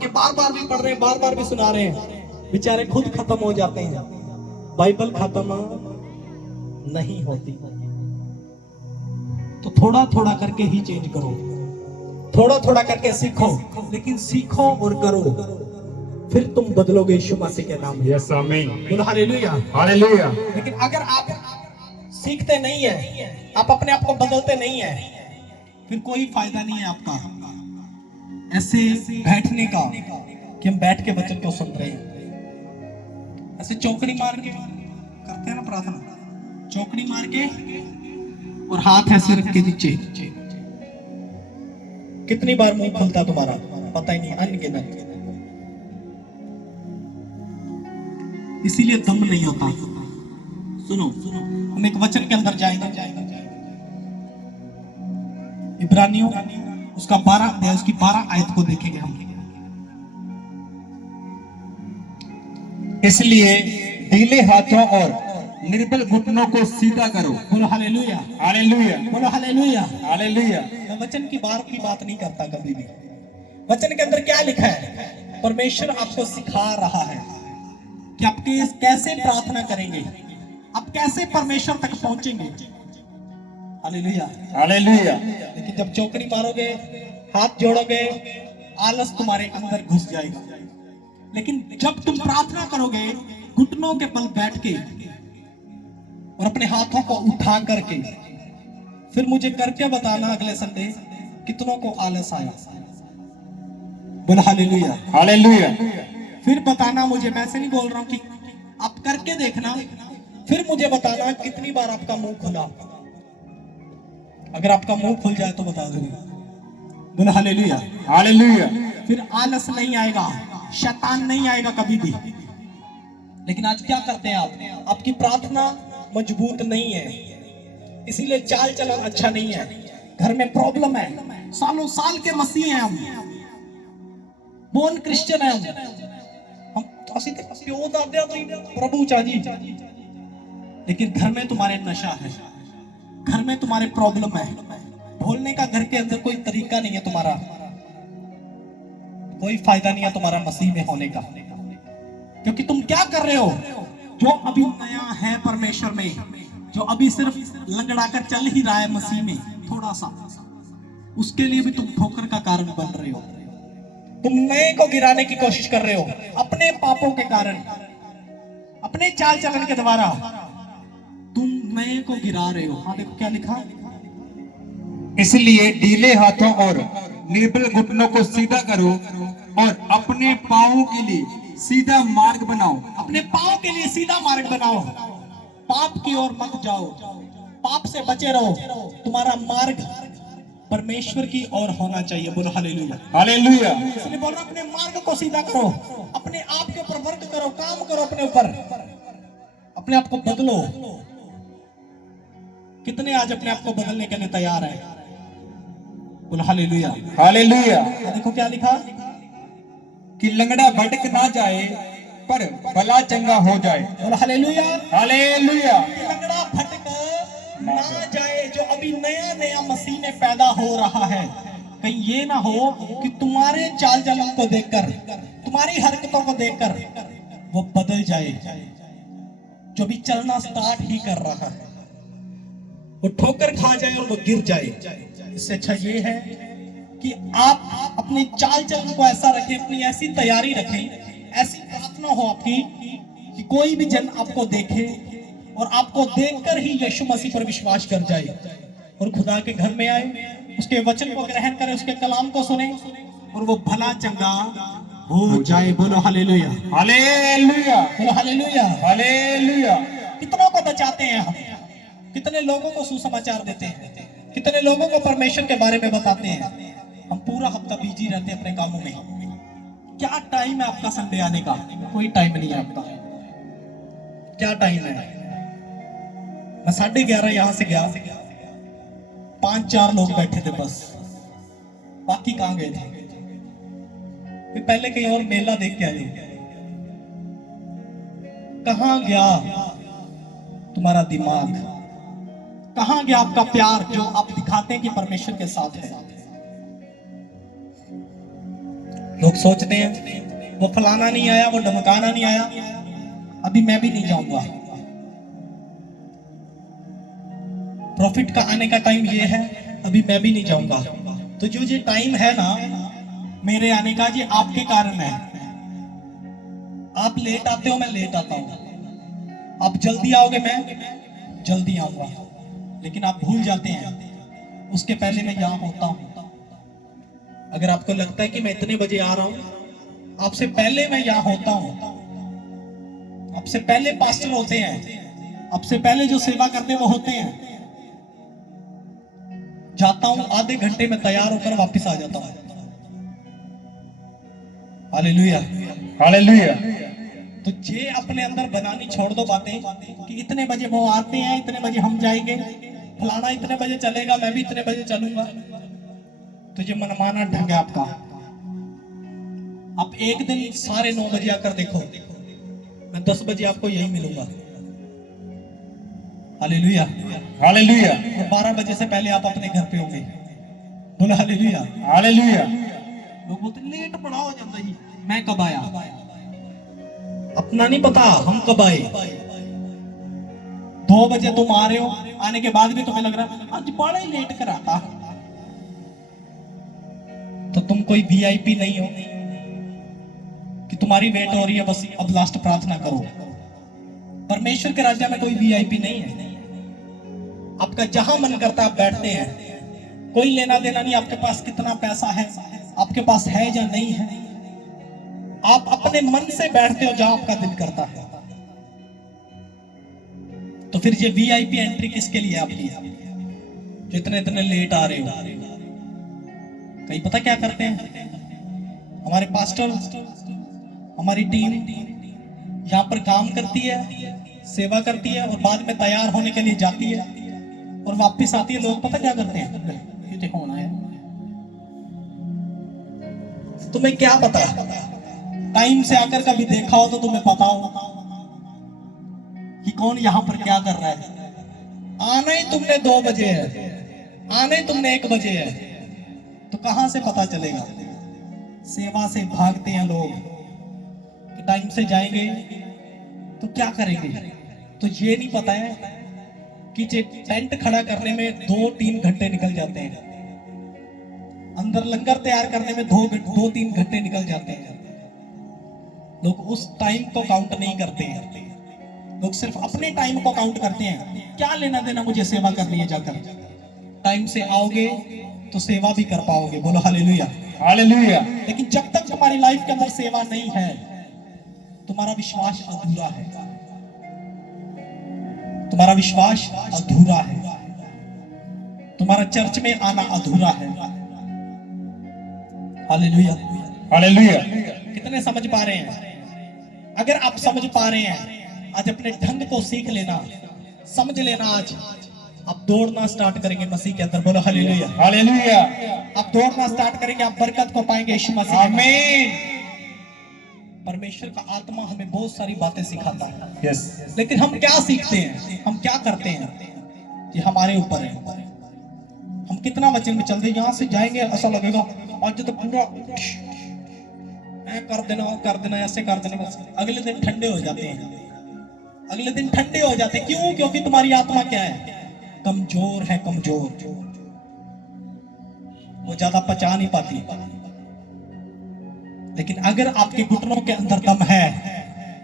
बार बार भी पढ़ रहे हैं, बार बार भी सुना रहे हैं, बेचारे खुद खत्म हो जाते हैं। बाइबल खत्म नहीं होती। तो थोड़ा थोड़ा करके ही चेंज करो, थोड़ा थोड़ा करके सीखो, लेकिन सीखो और करो, फिर तुम बदलोगे यीशु मसीह के नाम में। यस आमीन। बोलो हालेलुया। हालेलुया। लेकिन अगर आप सीखते नहीं है, आप अपने आप को बदलते नहीं है, फिर कोई फायदा नहीं है आपका ऐसे बैठने का कि हम बैठ के वचन को सुन रहे हैं। ऐसे चौकड़ी मार के करते हैं ना प्रार्थना, चौकड़ी मार के और हाथ ऐसे रख के नीचे। कितनी बार मुंह खुलता तुम्हारा पता ही नहीं, अनगिनत। इसीलिए दम नहीं होता। सुनो, हम एक वचन के अंदर जाएंगे। इब्रानियों उसका 12 अध्याय, उसकी 12 आयत को देखेंगे हम। इसलिए ढीले हाथों और निर्बल घुटनों को सीधा करो। बोलो हालेलुया। हालेलुया। बोलो हालेलुया। हालेलुया। मैं वचन की बात नहीं करता कभी भी। वचन के अंदर क्या लिखा है? परमेश्वर आपको सिखा रहा है कि आप कैसे प्रार्थना करेंगे, आप कैसे परमेश्वर तक पहुंचेंगे। हालेलुया। हालेलुया। लेकिन जब चौकड़ी मारोगे, हाथ जोड़ोगे, आलस तुम्हारे अंदर घुस जाएगा। लेकिन जब तुम प्रार्थना करोगे घुटनों के बल बैठ के और अपने हाथों को उठा करके, फिर मुझे करके बताना अगले संडे कितनों को आलस आया। बोल हालेलुया। हालेलुया। फिर बताना मुझे, मैं ऐसे नहीं बोल रहा हूं कि आप करके देखना, फिर मुझे बताना कितनी बार आपका मुंह खुला। अगर आपका मुंह खुल जाए तो बता दूंगा। बोल हालेलुया। हालेलुया। फिर आलस नहीं आएगा, शैतान नहीं आएगा कभी भी। लेकिन आज क्या करते हैं आप? आपकी प्रार्थना मजबूत नहीं है, इसीलिए चाल चलन अच्छा नहीं है, घर में प्रॉब्लम है, सालों साल के मसीह हैं हम, बोर्न क्रिश्चियन है हम ਅਸੀਂ ਤੇ ਪਿਓ ਦਾਦਿਆਂ ਤੋਂ ਹੀ प्रभु चाजी, लेकिन घर में तुम्हारे नशा है, घर में तुम्हारे प्रॉब्लम है, बोलने का घर के अंदर कोई तरीका नहीं है तुम्हारा, कोई फायदा नहीं है तुम्हारा मसीह में होने का। क्योंकि तुम क्या कर रहे हो? जो अभी नया है परमेश्वर में, जो अभी सिर्फ लंगड़ा कर चल ही रहा है मसीह में थोड़ा सा, उसके लिए भी तुम ठोकर का कारण बन रहे हो। तुम नए को गिराने की कोशिश कर रहे हो अपने पापों के कारण, अपने चाल चलन के द्वारा तुम नए को गिरा रहे हो। हाँ देखो क्या लिखा, इसलिए ढीले हाथों और निर्बल घुटनों को सीधा करो और अपने पांवों के लिए सीधा मार्ग बनाओ। अपने पांव के लिए सीधा मार्ग बनाओ, पाप की ओर मत जाओ, पाप से बचे रहो। तुम्हारा मार्ग परमेश्वर की ओर होना चाहिए। बोलो हालेलुया। हालेलुया। इसलिए बोल रहा हूं, अपने मार्ग को सीधा करो, अपने आप के ऊपर वर्क करो, काम करो अपने ऊपर, अपने आप को बदलो। कितने आज अपने आप को बदलने के लिए तैयार है? बोलो हालेलुया। हालेलुया। देखो क्या लिखा, कि लंगड़ा भटक ना जाए पर भला चंगा हो जाए। बोलो हालेलुया। हालेलुया। लंगड़ा भटक ना जाए, जो अभी नया नया मसीह में पैदा हो रहा है, कहीं ये ना हो कि तुम्हारे चाल चलन को देखकर, तुम्हारी हरकतों को देखकर वो बदल जाए। जो भी चलना स्टार्ट ही कर रहा है वो ठोकर खा जाए और वो गिर जाए। इससे अच्छा ये है कि आप अपने चाल चलन को ऐसा रखें, अपनी ऐसी तैयारी रखें, ऐसी प्रार्थना हो आपकी कि कोई भी जन आपको देखे और आपको देखकर ही यीशु मसीह पर विश्वास कर जाए और खुदा के घर में आए, उसके वचन को ग्रहण करे, उसके कलाम को सुने और वो भला चंगा हो जाए। बोलो हालेलुया। हालेलुया। बोलो हालेलुया। हालेलुया। कितनों को बचाते हैं हम? कितने लोगों को सुसमाचार देते हैं, कितने लोगों को परमेश्वर के बारे में बताते हैं। हम पूरा हफ्ता बिजी रहते हैं अपने कामों में। क्या टाइम है आपका संडे आने का? कोई टाइम नहीं है आपका। क्या टाइम है? मैं 11:30 यहां से गया, 5-4 लोग बैठे थे बस, बाकी कहां गए थे? फिर पहले कहीं और मेला देख के आए। कहां गया तुम्हारा दिमाग? कहां गया आपका प्यार जो आप दिखाते हैं कि परमेश्वर के साथ है? लोग सोचते हैं वो फलाना नहीं आया, वो ढमकाना नहीं आया, अभी मैं भी नहीं जाऊंगा। प्रॉफिट का आने का टाइम ये है, अभी मैं भी नहीं जाऊंगा। तो जो ये टाइम है ना मेरे आने का, ये आपके कारण है। आप लेट आते हो, मैं लेट आता हूं। आप जल्दी आओगे, मैं जल्दी आऊंगा। लेकिन आप भूल जाते हैं उसके पहले मैं यहां होता हूं। अगर आपको लगता है कि मैं इतने बजे आ रहा हूं, आपसे पहले मैं यहां होता हूं। आपसे पहले पास्टर होते हैं, आपसे पहले जो सेवा करते हैं वो होते हैं। जाता हूं, आधे घंटे में तैयार होकर वापस आ जाता हूं। Hallelujah, hallelujah. तो ये अपने अंदर बनानी छोड़ दो बातें कि इतने बजे वो आते हैं, इतने बजे हम जाएंगे, फलाना इतने बजे चलेगा, मैं भी इतने बजे चलूंगा। तो ये मनमाना ढंग है आपका। आप एक दिन 9:30 बजे आकर देखो, मैं 10 बजे आपको यही मिलूंगा। Hallelujah, hallelujah. 12 बजे से पहले आप अपने घर पे होंगे। बोला हालेलुया, हालेलुया। लोग बोलते लेट बड़ा हो जाता जी। मैं कब आया अपना नहीं पता, हम कब आए। 2 बजे तुम आ रहे हो, आने के बाद भी तुम्हें लग रहा है आज बड़ा ही लेट कराता, तो तुम कोई वीआईपी नहीं हो कि तुम्हारी वेट हो रही है, बस अब लास्ट प्रार्थना करो। परमेश्वर के राज्य में कोई वीआईपी नहीं है। आपका जहां मन करता है आप बैठते हैं, कोई लेना देना नहीं आपके पास कितना पैसा है, आपके पास है या नहीं है। आप अपने मन से बैठते हो जहां आपका दिल करता है। तो फिर ये वीआईपी एंट्री किसके लिए आपकी? जो इतने इतने लेट आ रहे हो। कहीं पता क्या करते हैं, हमारे पास्टर, हमारी टीम यहां पर काम करती है, सेवा करती है, और बाद में तैयार होने के लिए जाती है और वापस आती है। लोग पता क्या करते हैं, ये होना है। तुम्हें क्या पता? टाइम से आकर कभी देखा हो तो तुम्हें पता हो कि कौन यहां पर क्या कर रहा है। आना ही तुमने 2 बजे है, आना ही तुमने 1 बजे है, तो कहां से पता चलेगा? सेवा से भागते हैं लोग कि टाइम से जाएंगे तो क्या करेंगे। तो ये नहीं पता है कि टेंट खड़ा करने में 2-3 घंटे निकल जाते हैं, अंदर लंगर तैयार करने में 2-3 घंटे निकल जाते हैं। लोग उस टाइम को काउंट नहीं करते हैं, लोग सिर्फ अपने टाइम को काउंट करते हैं। क्या लेना देना मुझे सेवा करनी है, जाकर टाइम से आओगे तो सेवा भी कर पाओगे। बोलो हालेलुया, हालेलुया। लेकिन जब तक तुम्हारी लाइफ के अंदर सेवा नहीं है, तुम्हारा विश्वास अधूरा है, तुम्हारा विश्वास अधूरा है, तुम्हारा चर्च में आना अधूरा है। Hallelujah, hallelujah. कितने समझ पा रहे हैं? अगर आप समझ पा रहे हैं, आज अपने ढंग को सीख लेना, समझ लेना। आज आप दौड़ना स्टार्ट करेंगे मसीह के अंदर। बोलो हालेलुया, हालेलुया। आप दौड़ना स्टार्ट करेंगे, आप बरकत को पाएंगे यीशु मसीह। आमीन। परमेश्वर का आत्मा हमें बहुत सारी बातें सिखाता है, यस। लेकिन हम क्या सीखते हैं, हम क्या करते हैं, ये हमारे ऊपर है। हम कितना वचन में चलते, यहां से जाएंगे ऐसा लगेगा आज तो पूरा कर देना, ऐसे कर देना, बस अगले दिन ठंडे हो जाते हैं। अगले दिन ठंडे हो जाते हैं। क्यों? क्योंकि तुम्हारी आत्मा क्या है? कमजोर है, कमजोर। वो ज्यादा पचा नहीं पाती। लेकिन अगर आपके घुटनों के अंदर दम है,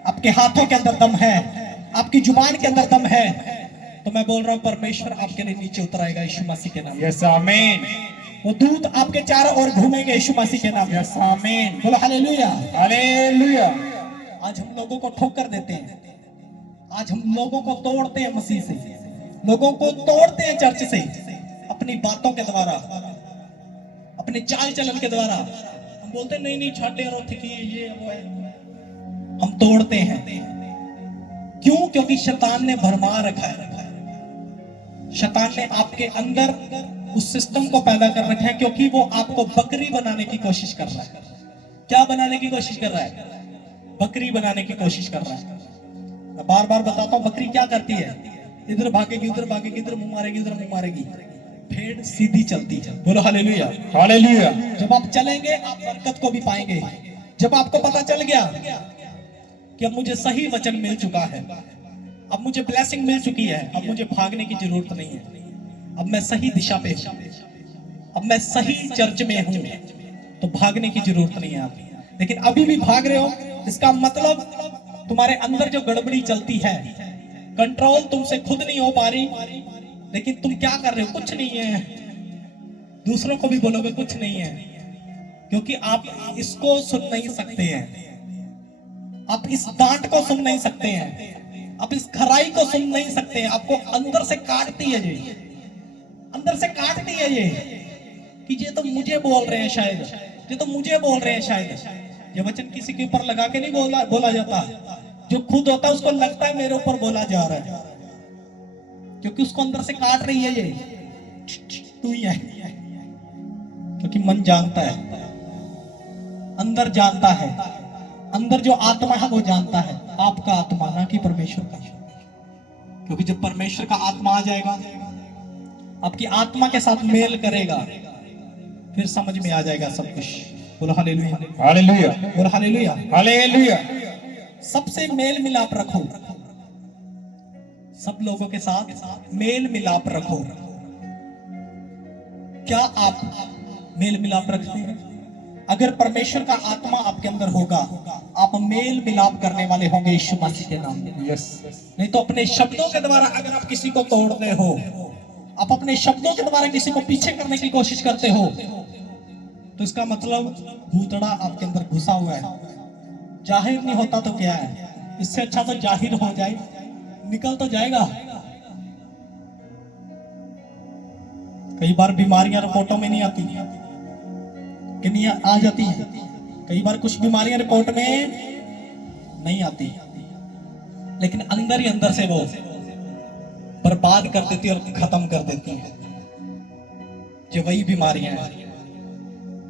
आपके हाथों के अंदर दम है, आपकी जुबान के अंदर दम है, तो मैं बोल रहा हूं परमेश्वर आपके लिए नीचे उतर आएगा यीशु मसीह के नाम। यस, आमीन। वो दूत आपके चारों ओर घूमेंगे यीशु मसीह के नाम। यस, आमीन। बोलो हालेलुया। हालेलुया। आज हम लोगों को ठोकर देते हैं, आज हम लोगों को तोड़ते हैं मसीह से, लोगों को तोड़ते हैं चर्च से अपनी बातों के द्वारा, अपने चाल चलन के द्वारा। हम बोलते हैं नहीं नहीं छाटे और ये वो है, हम तोड़ते हैं। क्यों? क्योंकि शैतान ने भरमा रखा है। शैतान ने आपके अंदर उस सिस्टम को पैदा कर रखा है, क्योंकि वो आपको बकरी बनाने की कोशिश कर रहा है। क्या बनाने की कोशिश कर रहा है? बकरी बनाने की कोशिश कर रहा है। मैं बार बार बताता हूं, बकरी क्या करती है? इधर भागेगी, उधर भागेगी, इधर मुंह मारेगी, उधर मुंह मारेगी। भेड़ सीधी चलती है। बोलो हालेलुया, हालेलुया। जब आप चलेंगे आप बरकत को भी पाएंगे। जब आपको पता चल गया कि अब मुझे सही वचन मिल चुका है, अब मुझे ब्लेसिंग मिल चुकी है, अब मुझे भागने की जरूरत नहीं है, अब मैं सही दिशा पे हूं, अब मैं सही चर्च में हूं, तो भागने की जरूरत नहीं है आपकी। लेकिन अभी भी भाग रहे हो, इसका मतलब तुम्हारे अंदर जो गड़बड़ी चलती है, कंट्रोल तुमसे खुद नहीं हो पा रही, लेकिन तुम क्या कर रहे हो? कुछ नहीं है। दूसरों को भी बोलोगे कुछ नहीं है, क्योंकि आप इसको सुन नहीं सकते हैं, आप इस डांट को सुन नहीं सकते हैं, आप इस खराई को सुन नहीं सकते हैं। आपको अंदर से काटती है ये, अंदर से काटती है ये कि ये तो मुझे बोल रहे हैं शायद, ये तो मुझे बोल रहे हैं शायद। ये वचन किसी के ऊपर लगा के नहीं बोला जाता। जो खुद होता है उसको लगता है मेरे ऊपर बोला जा रहा है, क्योंकि उसको अंदर से काट रही है ये, तू ही है। क्योंकि मन जानता है, अंदर जानता है, अंदर जो आत्मा है वो जानता है, आपका आत्मा ना कि परमेश्वर का। क्योंकि जब परमेश्वर का आत्मा आ जाएगा, आपकी आत्मा के साथ मेल करेगा, फिर समझ में आ जाएगा सब कुछ। बोलो हालेलुया, हालेलुया, बोलो हालेलुया, हालेलुया। सबसे मेल मिलाप रखो, सब लोगों के साथ मेल मिलाप रखो। क्या आप मेल मिलाप रखते हैं? अगर परमेश्वर का आत्मा आपके अंदर होगा, आप मेल मिलाप करने वाले होंगे यीशु मसीह के नाम में। यस। नहीं तो अपने शब्दों के द्वारा अगर आप किसी को तोड़ते हो, आप अपने शब्दों के द्वारा किसी को पीछे करने की कोशिश करते हो, तो इसका मतलब भूतड़ा आपके अंदर घुसा हुआ है। जाहिर नहीं होता तो क्या है, इससे अच्छा तो जाहिर हो जाए, निकल तो जाएगा। कई बार बीमारियां रिपोर्टों में नहीं आती, कि नहीं आ जाती है। कई बार कुछ बीमारियां रिपोर्ट में नहीं आती, लेकिन अंदर ही अंदर से वो बर्बाद कर देती है और खत्म कर देती है। जो वही बीमारियां हैं,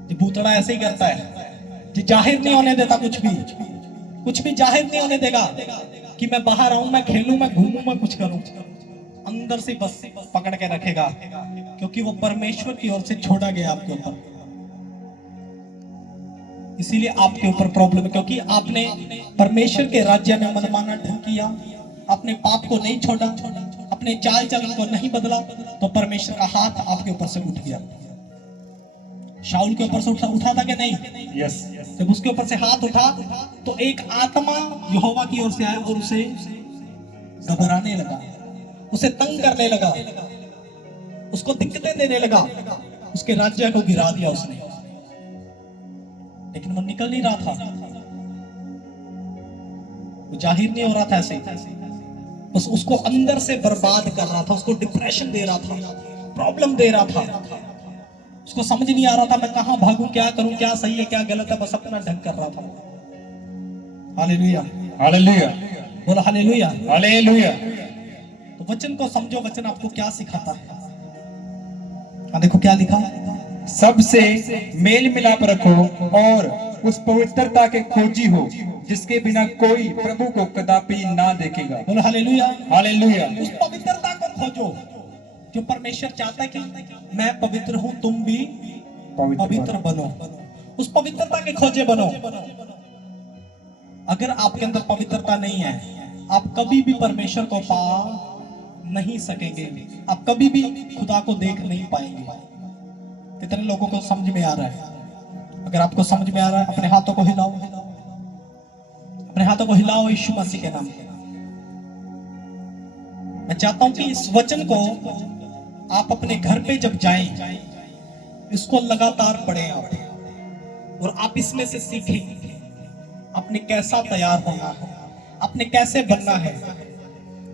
जो भूतड़ा ऐसे ही करता है, जो जाहिर नहीं होने देता, कुछ भी जाहिर नहीं होने देगा कि मैं बाहर आऊं, मैं खेलूं, मैं घूमूं, मैं कुछ करूं। अंदर से बस पकड़ के रखेगा, क्योंकि वो परमेश्वर की ओर से छोड़ा गया आपके ऊपर। इसीलिए आपके ऊपर प्रॉब्लम है, क्योंकि आपने परमेश्वर के राज्य में मनमाना ढंग किया, आपने पाप को नहीं छोड़ा, अपने चाल चलन को नहीं बदला, तो परमेश्वर का हाथ आपके ऊपर से उठ गया। शाऊल के ऊपर से उठा था कि नहीं? यस। जब उसके ऊपर से हाथ उठा तो एक आत्मा यहोवा की ओर से आया और उसे घबराने लगा, उसे तंग करने लगा, उसको दिक्कतें देने लगा, उसके राज्य को गिरा दिया उसने। लेकिन वो निकल नहीं रहा था, वो जाहिर नहीं हो रहा था ऐसे, बस उसको अंदर से बर्बाद कर रहा था, उसको डिप्रेशन दे रहा था, प्रॉब्लम दे रहा था। उसको समझ नहीं आ रहा था मैं कहां भागूं, क्या करूं, क्या सही है क्या गलत है, बस अपना ढंग कर रहा था। हालेलुया, हालेलुया, बोलो हालेलुया, हालेलुया। तो वचन को समझो, वचन आपको क्या सिखाता है। देखो क्या लिखा है, सबसे मेल मिलाप रखो और उस पवित्रता के खोजी हो जिसके बिना कोई प्रभु को कदापि ना देखेगा। बोलो हालेलुया, हालेलुया। उस पवित्रता को खोजो जो परमेश्वर चाहता है कि मैं पवित्र हूं, तुम भी पवित्र बनो। उस पवित्रता के खोजे बनो। अगर आपके अंदर पवित्रता नहीं है, आप कभी भी परमेश्वर को पा नहीं सकेंगे, आप कभी भी खुदा को देख नहीं पाएंगे। कितने लोगों को समझ में आ रहा है? अगर आपको समझ में आ रहा है, अपने हाथों को हिलाओ, अपने हाथों को हिलाओ यीशु मसीह के नाम पे। मैं चाहता हूं कि इस वचन को आप अपने घर पे जब जाएं, इसको लगातार पढ़ें आप, और आप इसमें से सीखें आपने कैसा तैयार होना है, आपने कैसे बनना है।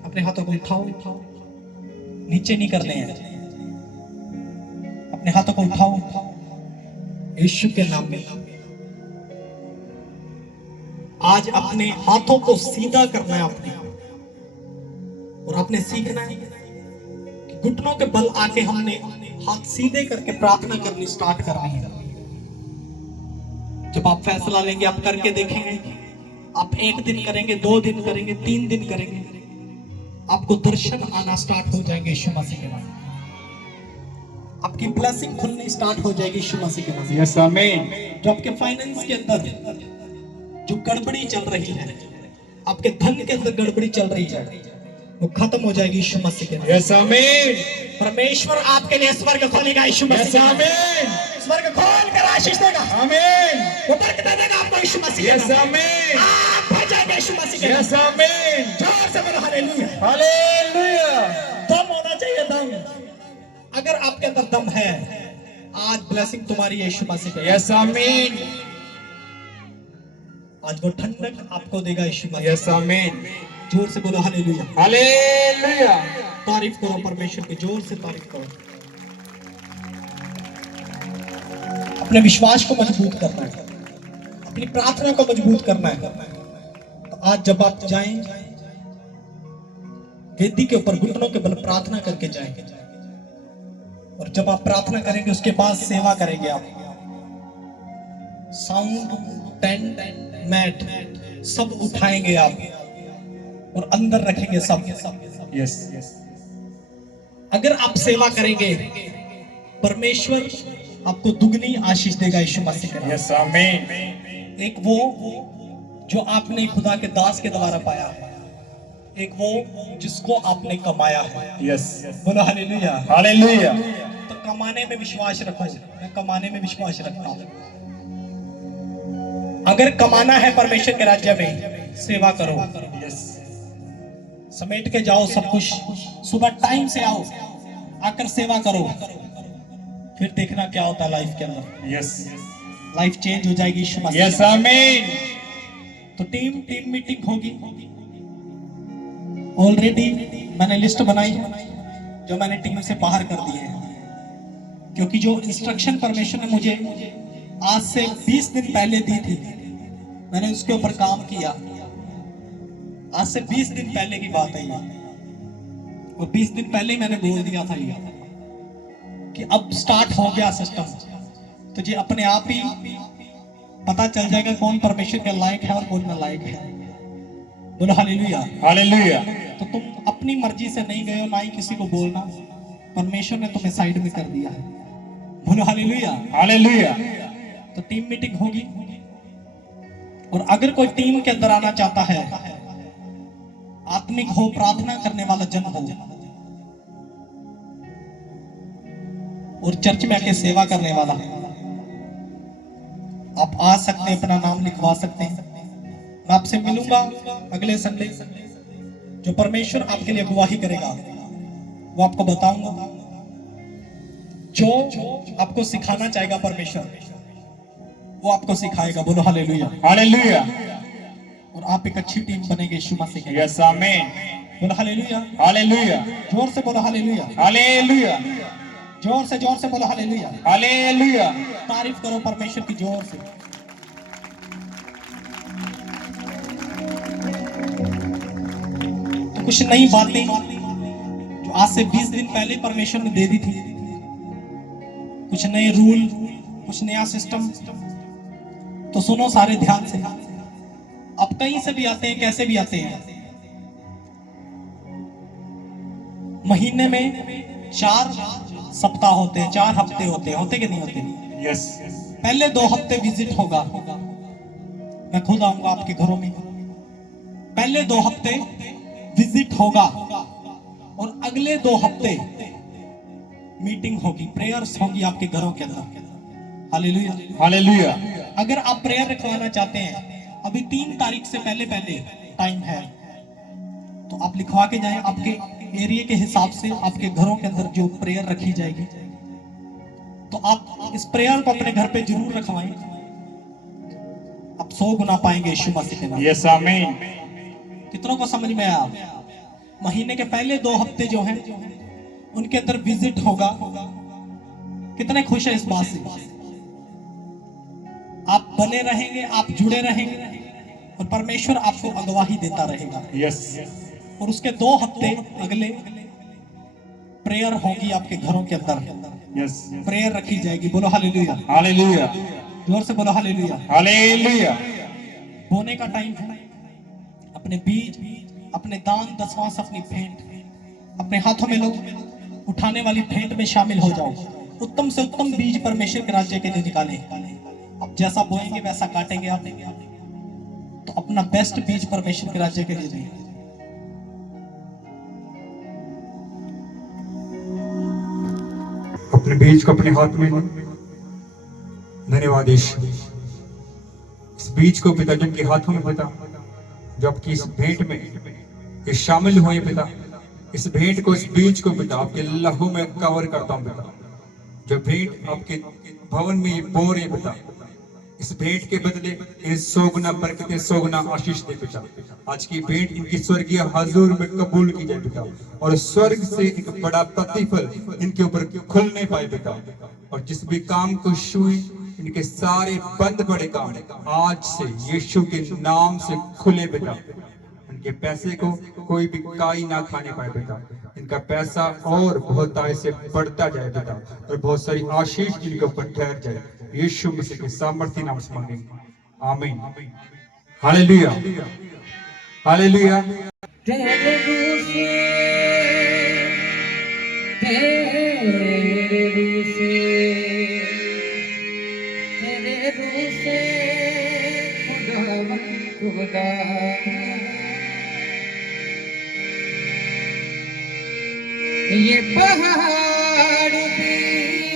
अपने हाथों को उठाओ, नीचे नहीं करने हैं। अपने हाथों को उठाओ यीशु के नाम में। आज अपने हाथों को सीधा करना है आपने, और आपने सीखना है कि घुटनों के बल आके हमने हाथ सीधे करके प्रार्थना करनी स्टार्ट करनी है। जब आप फैसला लेंगे, आप करके देखेंगे, आप 1 दिन करेंगे, 2 दिन करेंगे, 3 दिन करेंगे, आपको दर्शन आना स्टार्ट हो जाएंगे यीशु मसीह के नाम। आपकी ब्लेसिंग खुलनी स्टार्ट हो जाएगी यीशु मसीह के नाम। यस आमीन। जो आपके फाइनेंस के अंदर जो गड़बड़ी चल रही है, आपके धन के अंदर गड़बड़ी चल रही है, वो खत्म हो जाएगी यीशु मसीह के नाम। यस आमीन। परमेश्वर आपके लिए स्वर्ग खोलेगा यीशु मसीह के नाम। आमीन। स्वर्ग खोल कर आशीष देगा, आमीन। ऊपर के दे देगा आपको यीशु मसीह के यस नाम। आमीन। आप भर जाएंगे यीशु मसीह के नाम। यस आमीन। जोर से बोलो हालेलुया। हालेलुया। दम होना चाहिए, दम। अगर आपके अंदर दम है, आज ब्लेसिंग तुम्हारी है यीशु मसीह के नाम। यस आमीन। आज वो ठंडक आपको देगा यीशु मसीह। यस आमीन। जोर से बोलो हालेलुया। हालेलुया। तारीफ करो परमेश्वर की, जोर से तारीफ करो। अपने विश्वास को मजबूत करना है, अपनी प्रार्थना को मजबूत करना है। तो आज जब आप जाएं, वेदी के ऊपर घुटनों के बल प्रार्थना करके जाएंगे, और जब आप प्रार्थना करेंगे उसके बाद सेवा करेंगे। आप साउंड, टेंट, मैट सब उठाएंगे आप, और अंदर रखेंगे सब। यस। अगर आप सेवा करेंगे, परमेश्वर आपको दुगनी आशीष देगा यीशु मसीह के नाम। यस आमीन। एक वो जो आपने खुदा के दास के द्वारा पाया है, एक वो जिसको आपने कमाया है। यस। बोलो हालेलुया। हालेलुया। तो कमाने में विश्वास रखो। मैं कमाने में विश्वास रखता हूं। अगर कमाना है परमेश्वर के राज्य में, सेवा करो। यस। समेट के जाओ सब कुछ, सुबह टाइम से आओ, आकर सेवा करो, फिर देखना क्या होता है लाइफ के अंदर। यस। लाइफ चेंज हो जाएगी यीशु मसीह। यस आमीन। तो टीम मीटिंग होगी। ऑलरेडी मैंने लिस्ट बनाई जो मैंने टीम से बाहर कर दी है, क्योंकि जो इंस्ट्रक्शन परमेश्वर ने मुझे आज से 20 दिन पहले दी थी, मैंने उसके ऊपर काम किया। आज से 20 दिन पहले की बात है ये, और 20 दिन पहले ही मैंने बोल दिया था ये कि अब स्टार्ट हो गया सिस्टम। तो ये अपने आप ही पता चल जाएगा कौन परमेश्वर के लायक है और कौन नालायक है। बोलो हालेलुया। हालेलुया। तो तुम अपनी मर्जी से नहीं गए हो, ना ही किसी को बोलना, परमेश्वर ने तुम्हें साइड में कर दिया है। बोलो हालेलुया। हालेलुया। तो टीम मीटिंग होगी, और अगर कोई टीम के अंदर आना चाहता है, आत्मिक हो, प्रार्थना करने वाला जन हो, और चर्च में आके सेवा करने वाला, आप आ सकते हैं, अपना नाम लिखवा सकते हैं। मैं आपसे मिलूंगा अगले संडे। जो परमेश्वर आपके लिए गवाही करेगा वो आपको बताऊंगा। जो आपको सिखाना चाहेगा परमेश्वर, वो आपको सिखाएगा। बोलो हालेलुया। हालेलुया। और आप एक अच्छी टीम बनेंगे यीशु मसीह के। यस आमीन। बोलो हालेलुया। हालेलुया। जोर से बोलो हालेलुया। हालेलुया। जोर से बोलो हालेलुया। हालेलुया। तारीफ करो परमेश्वर की जोर से। तो कुछ नई बातें जो आज से 20 दिन पहले परमेश्वर ने दे दी थी, कुछ नए रूल, कुछ नया सिस्टम। तो सुनो सारे ध्यान से। अब कहीं से भी आते हैं, कैसे भी आते हैं, महीने में 4 सप्ताह होते हैं, 4 हफ्ते होते कि नहीं होते? यस। पहले 2 हफ्ते विजिट होगा, मैं खुद आऊंगा आपके घरों में। पहले 2 हफ्ते विजिट होगा, और अगले 2 हफ्ते मीटिंग होगी, प्रेयर्स होंगी आपके घरों के अंदर। हालेलुया। हालेलुया। अगर आप प्रेयर रखवाना चाहते हैं, अभी 3 तारीख से पहले टाइम है, तो आप लिखवा के जाएं। आपके एरिया के हिसाब से आपके घरों के अंदर जो प्रेयर रखी जाएगी, तो आप इस प्रेयर को अपने घर पे जरूर रखवाएं। आप 100 गुना पाएंगे यीशु मसीह के नाम। यस आमीन। कितनों को समझ में आया? महीने के पहले 2 हफ्ते जो हैं उनके अंदर विजिट होगा। कितने खुश हैं इस बात से? आप बने रहेंगे, आप जुड़े रहेंगे और परमेश्वर आपको अगवाही देता रहेगा। यस। और उसके 2 हफ्ते अगले प्रेयर होगी आपके घरों के अंदर। यस। प्रेयर रखी जाएगी। बोलो हालेलुया। हालेलुया। जोर से बोलो हालेलुया। हालेलुया। बोने का टाइम है। अपने बीज, अपने दान दसवांश, अपनी भेंट अपने हाथों में लो। उठाने वाली भेंट में शामिल हो जाओ। उत्तम से उत्तम बीज परमेश्वर के राज्य के लिए निकालें। अब जैसा बोएंगे वैसा काटेंगे आप। तो अपना बेस्ट बीज परमेश्वर के राज्य के लिए दें। अपने बीज को अपने हाथ में लें। धन्यवाद यीशु। इस बीज को पिता जिनके हाथों में पिता, जो आपकी इस भेंट में ये शामिल हुए पिता, इस भेंट को, इस बीज को पिता आपके लहू में कवर करता हूं पिता। जो भेंट आपके भवन में ये बो रहे पिता, इस भेंट के बदले इन्हें 100 गुना बरकतें, 100 गुना आशीष दे पिता। आज की भेंट इनकी स्वर्गीय हजूर में कबूल की जाए पिता, और स्वर्ग से एक बड़ा प्रतिफल इनके ऊपर खुलने पाए पिता। और जिस भी काम को छुई, इनके सारे बंद पड़े काम आज से यीशु के नाम से खुले पिता। इनके पैसे को कोई भी काई ना खाने पाए पिता। इनका पैसा और बहुत से बढ़ता जाए पिता, और बहुत सारी आशीष इनके ऊपर ठहर जाए। यीशु मसीह के सामर्थ्य नाम से मांगेंगे, आमीन। हालेलुया। हालेलुया। तेरे रूह से, तेरे रूह से, तेरे रूह से खुदावन खुदा, ये पहाड़ भी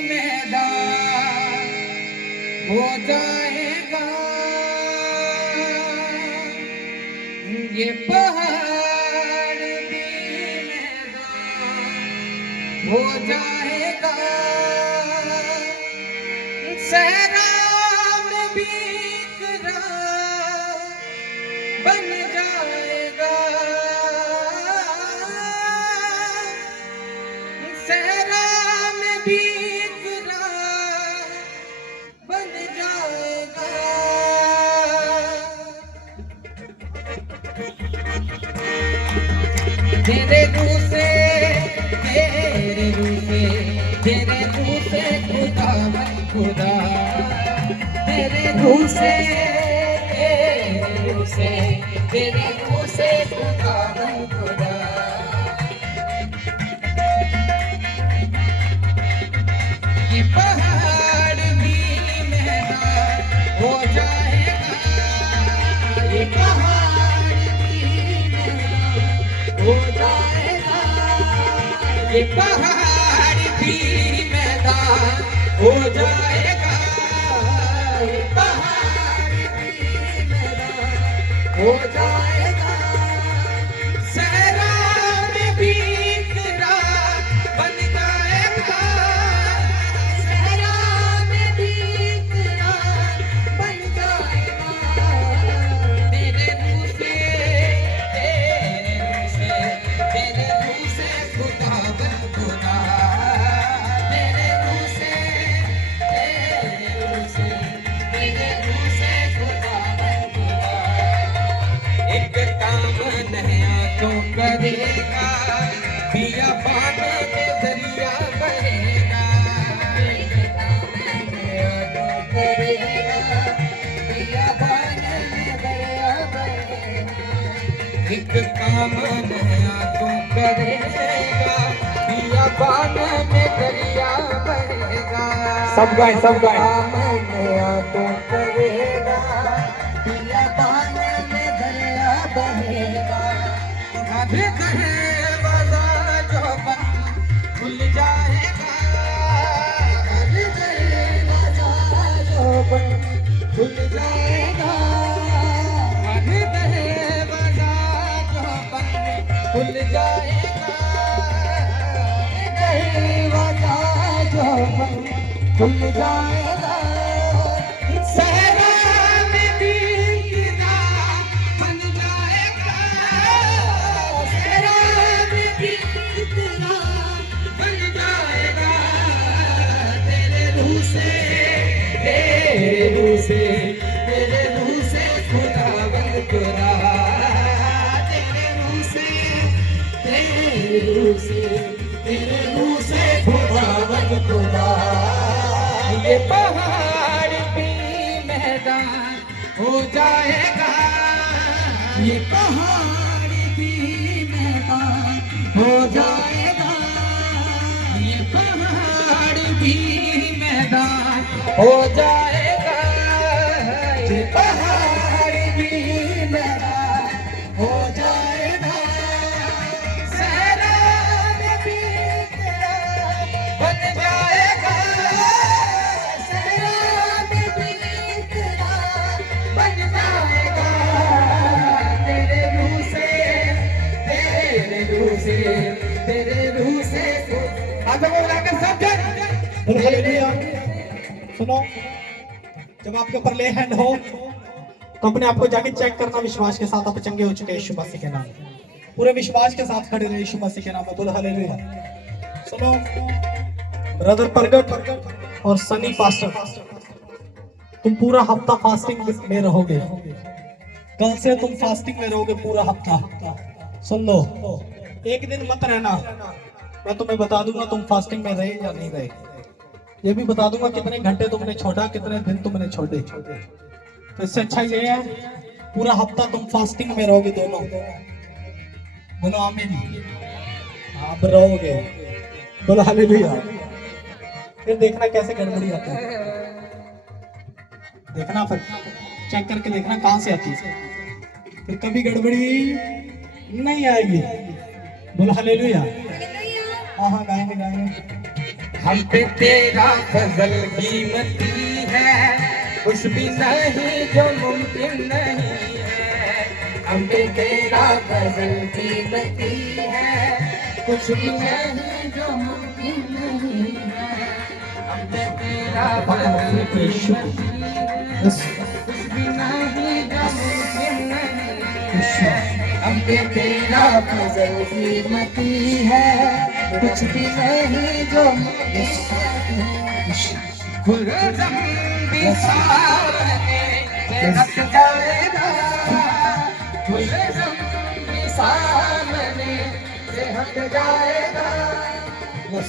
मैदान हो जाएगा। ये पहाड़ भी मैदान हो जाएगा। सहरा में भी एक राह बन जाएगा। सहरा में भी एक राह बन जाएगा। तेरे रूह से, तेरे रूह से, तेरे रूह से खुदावन खुदा, तेरे रूह से, तेरे रूह से, तेरे रूह से खुदावन खुदा। ये पहाड़ भी मैदान हो जाएगा। ये पहाड़ भी मैदान हो जाएगा। ये पहाड़ भी मैदान हो जाएगा। ये पहाड़ भी मैदान हो जाएगा। सहरा में भी एक राह बन जाएगा। सहरा में भी एक राह बन जाएगा। तेरे रूह से, तेरे रूह से, तेरे रूह से खुदावन खुदा, तेरे रूह से, तेरे रूह से, तेरे रूह से खुदावन खुदा। एक काम नया तो करेगा, पिया पाने में दरिया बहेगा। एक काम नया तो करेगा, पिया पाने में दरिया बहेगा। एक काम नया तो करेगा, पिया पाने में दरिया बहेगा। सब गाएं, सब गाएं। काम नया तो करेगा, पिया पाने में दरिया बहेगा। अभी दरवाजा जो बंद खुल जाएगा। अभी दरवाजा जो बंद खुल जाएगा। अभी दरवाजा जो बंद खुल जाएगा। दरवाजा जो बंद खुल जाएगा। सहरा में भी एक राह बन जाएगा। सहरा में भी एक राह बन रूह से तेरे रूह से खुदावंद खुदा तेरे रूह से तेरे रूह से खुदावंद खुदा ये पहाड़ भी मैदान हो जाएगा ये पहाड़ भी मैदान हो जाएगा ये पहाड़ भी मैदान हो जाएगा ये पहाड़ भी मैदान हो जाएगा सहरा में भी तेरा बन जाएगा सहरा में भी तेरा बन जाएगा तेरे रूह से तेरे रूह से तेरे रूह से आगे बुलाकर सब जन हालेलुया। सुनो, जब आपके ऊपर ले हैंड हो तो अपने आप को जाके चेक करना विश्वास के साथ आप चंगे हो चुके हैं यीशु मसीह के नाम में। पूरे विश्वास के साथ खड़े रहे यीशु मसीह के नाम में। बोल हालेलुया। सुनो, ब्रदर प्रगट और सनी पास्टर, तुम पूरा हफ्ता फास्टिंग में रहोगे। कल से तुम फास्टिंग में रहोगे पूरा हफ्ता। सुन लो, एक दिन मत रहना, मैं तुम्हें बता दूंगा तुम फास्टिंग में रहे या नहीं रहे। ये भी बता दूंगा कितने घंटे तुमने छोड़ा, कितने दिन तुमने छोड़े। तो इससे अच्छा ये है पूरा हफ्ता तुम फास्टिंग में रहोगे दोनों। बोलो आमीन। आप रहोगे। बोलो हालेलुया। फिर देखना कैसे गड़बड़ी आती है, देखना फिर चेक करके देखना कहां से आती है, फिर कभी गड़बड़ी नहीं आएगी। बोलो हालेलुया। हाँ गाएंगे गाएंगे। हम पे तेरा फजल कीमती है कुछ भी नहीं जो मुमकिन नहीं है हम पे तेरा फजल कीमती है कुछ भी नहीं जो मुमकिन नहीं है हम पे तेरा फजल कीमती है कुछ भी नहीं जो मुमकिन नहीं है हम पे तेरा फजल कीमती है कुछ भी नहीं जो खुर्रम भी सामने हट जाएगा खुर्रम भी सामने हट जाएगा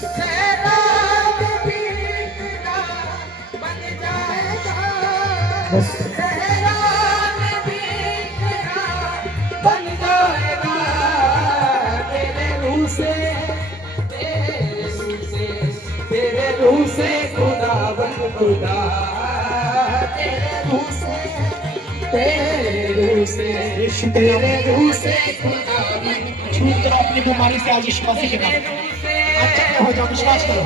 सैराब भी तेरा बन जाएगा सैराब भी तेरा बन जाएगा तेरे रूह से तेरे रूह से खुदावंद खुदा तेरे रूह से तेरे रूह से खुदावंद छूट करो अपनी बीमारी से आज यीशु मसीह के नाम में। आज चंगे हो जाओ, विश्वास करो।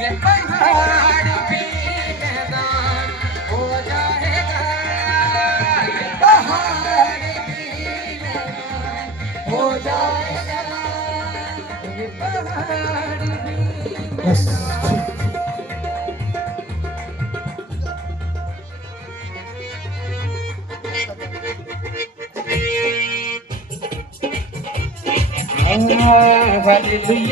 ये पहाड़ भी मैदान हो जाएगा ये पहाड़ भी मैदान हो जाएगा ये पहाड़ भी हालेलुया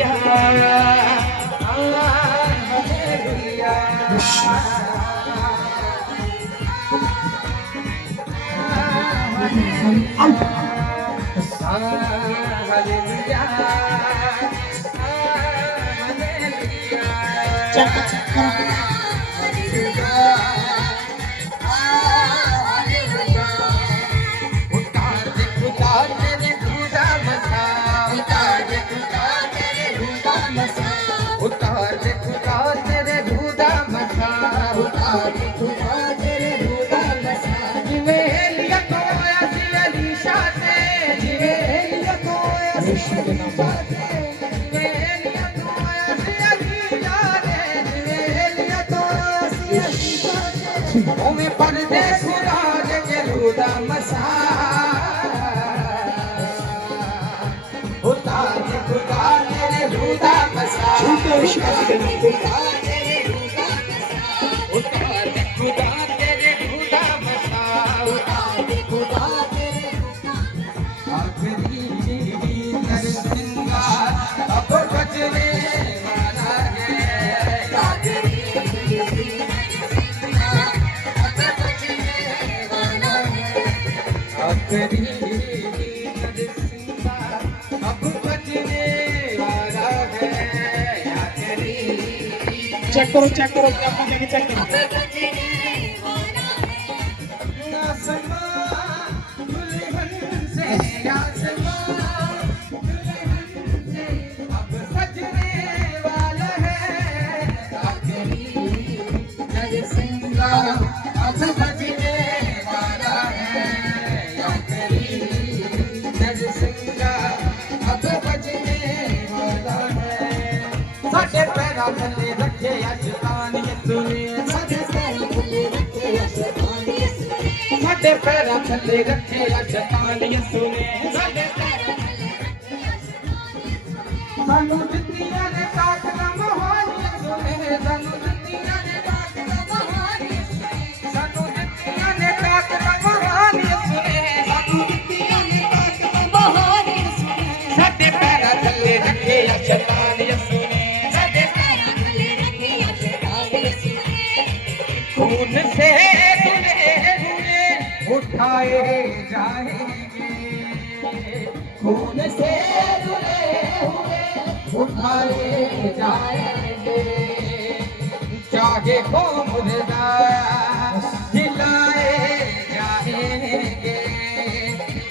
उतार दे खुदा तेरे दूधा मसा उतार दे खुदा तेरे दूधा मसा जिवे लिया तो ऐसी अलीशा से जिवे लिया तो ऐसी अलीशा से जिवे लिया तो ऐसी अलीशा से जिवे लिया तो ऐसी अलीशा से ओमे पर्दे खुदा के दूधा मसा उतार दे खुदा तेरे दूधा मसा यीशु मसीह के नाम में। उतार दे खुदा तेरे आखिरी नरसिंगा अब बजने वाला है आखिरी चेक करो क्या आपका जगह चेक करो। आसमां दुल्हन से आसमां दुल्हन से अब सजने वाला है आखिरी नरसिंगा अब बजने वाला है आखिरी नरसिंगा अब बजने वाला है साढ़े पैरा थले रखे अशकान ये सुने साढ़े पैरा थले रखे अशकान ये सुने साढ़े पैरा थले रखे अशकान ये सुने साढ़े पैरा थले रखे अशकान ये सुने सानू जितियां ने ताक दा महान ये सुने सानू जितियां ने ताक दा महान ये सुने सानू जितियां ने ताक दा महान ये सुने सानू जितियां ने ताक दा महान ये सुने साढ़े पैरा थले रखे अशकान ये सुने खून से धुले हुए उठाए जाएंगे खून से धुले हुए उठाए जाएंगे चाहे वो मुर्दा हिलाए जाएंगे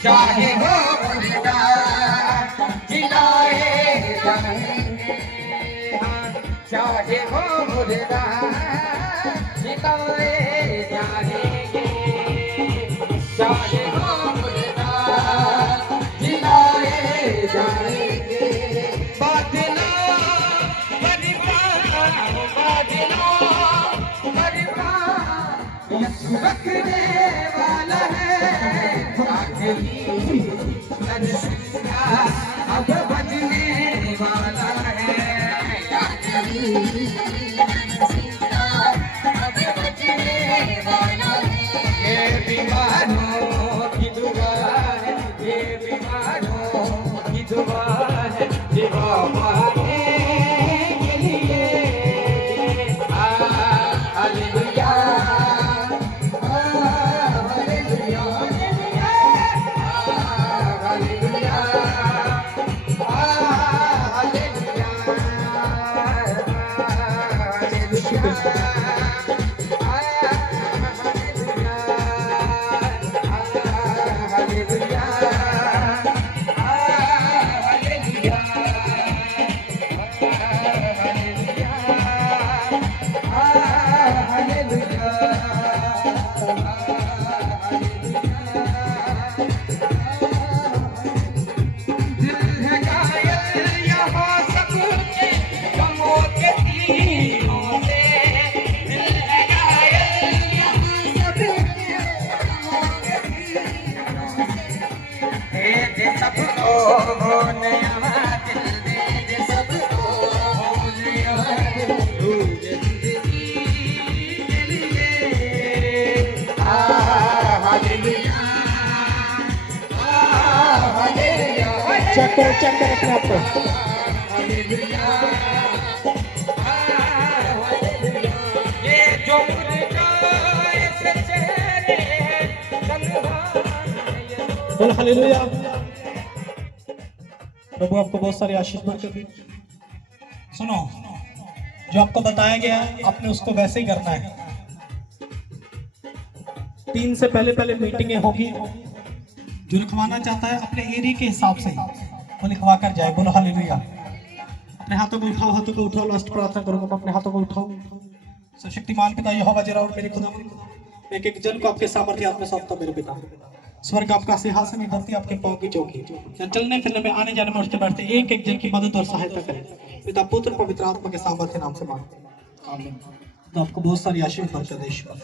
चाहे वो मुर्दा हिलाए जाएंगे चाहे वो मुर्दा जिताए जाएंगे चाहे वो मुर्दा जिताए जाएंगे बादला यीशु रखने वाला है आखिरी नरसिंगा अब बजने वाला है आखिरी ये बीमारों की दुआ है ये बीमारों की दुआ है दीवा पाने के लिए हालेलुया हालेलुया हालेलुया चेक करो अपने आप को। ये जो मुर्दाए से चेहरे बोलो हालेलुया। प्रभु आपको बहुत सारी आशीष बरकत दी। सुनो, जो आपको बताया गया है आपने उसको वैसे ही करना है। 3 से पहले मीटिंगें होगी। जो लिखवाना चाहता है अपने एरिया के हिसाब से वो लिखवा कर जाए। बोलो हालेलुया। अपने हाथों को उठाओ, लास्ट प्रार्थना करूंगा। अपने हाथों को उठाओ। सर्वशक्तिमान पिता यहोवा जिरा और मेरे खुदा, एक एक जन को आपके सामर्थ्य हाथ में सौंपता मेरे पिता। स्वर्ग आपका सिंहासन है, धरती आपके पांव की चौकी। यहाँ चलने फिरने में, आने जाने में, उठते बैठते एक एक जन की मदद और सहायता करें। पिता पुत्र पवित्र आत्मा के सामर्थ्य नाम से मांगते हैं, आमीन। तो आपको बहुत सारी आशीष बरकत दे ईश्वर।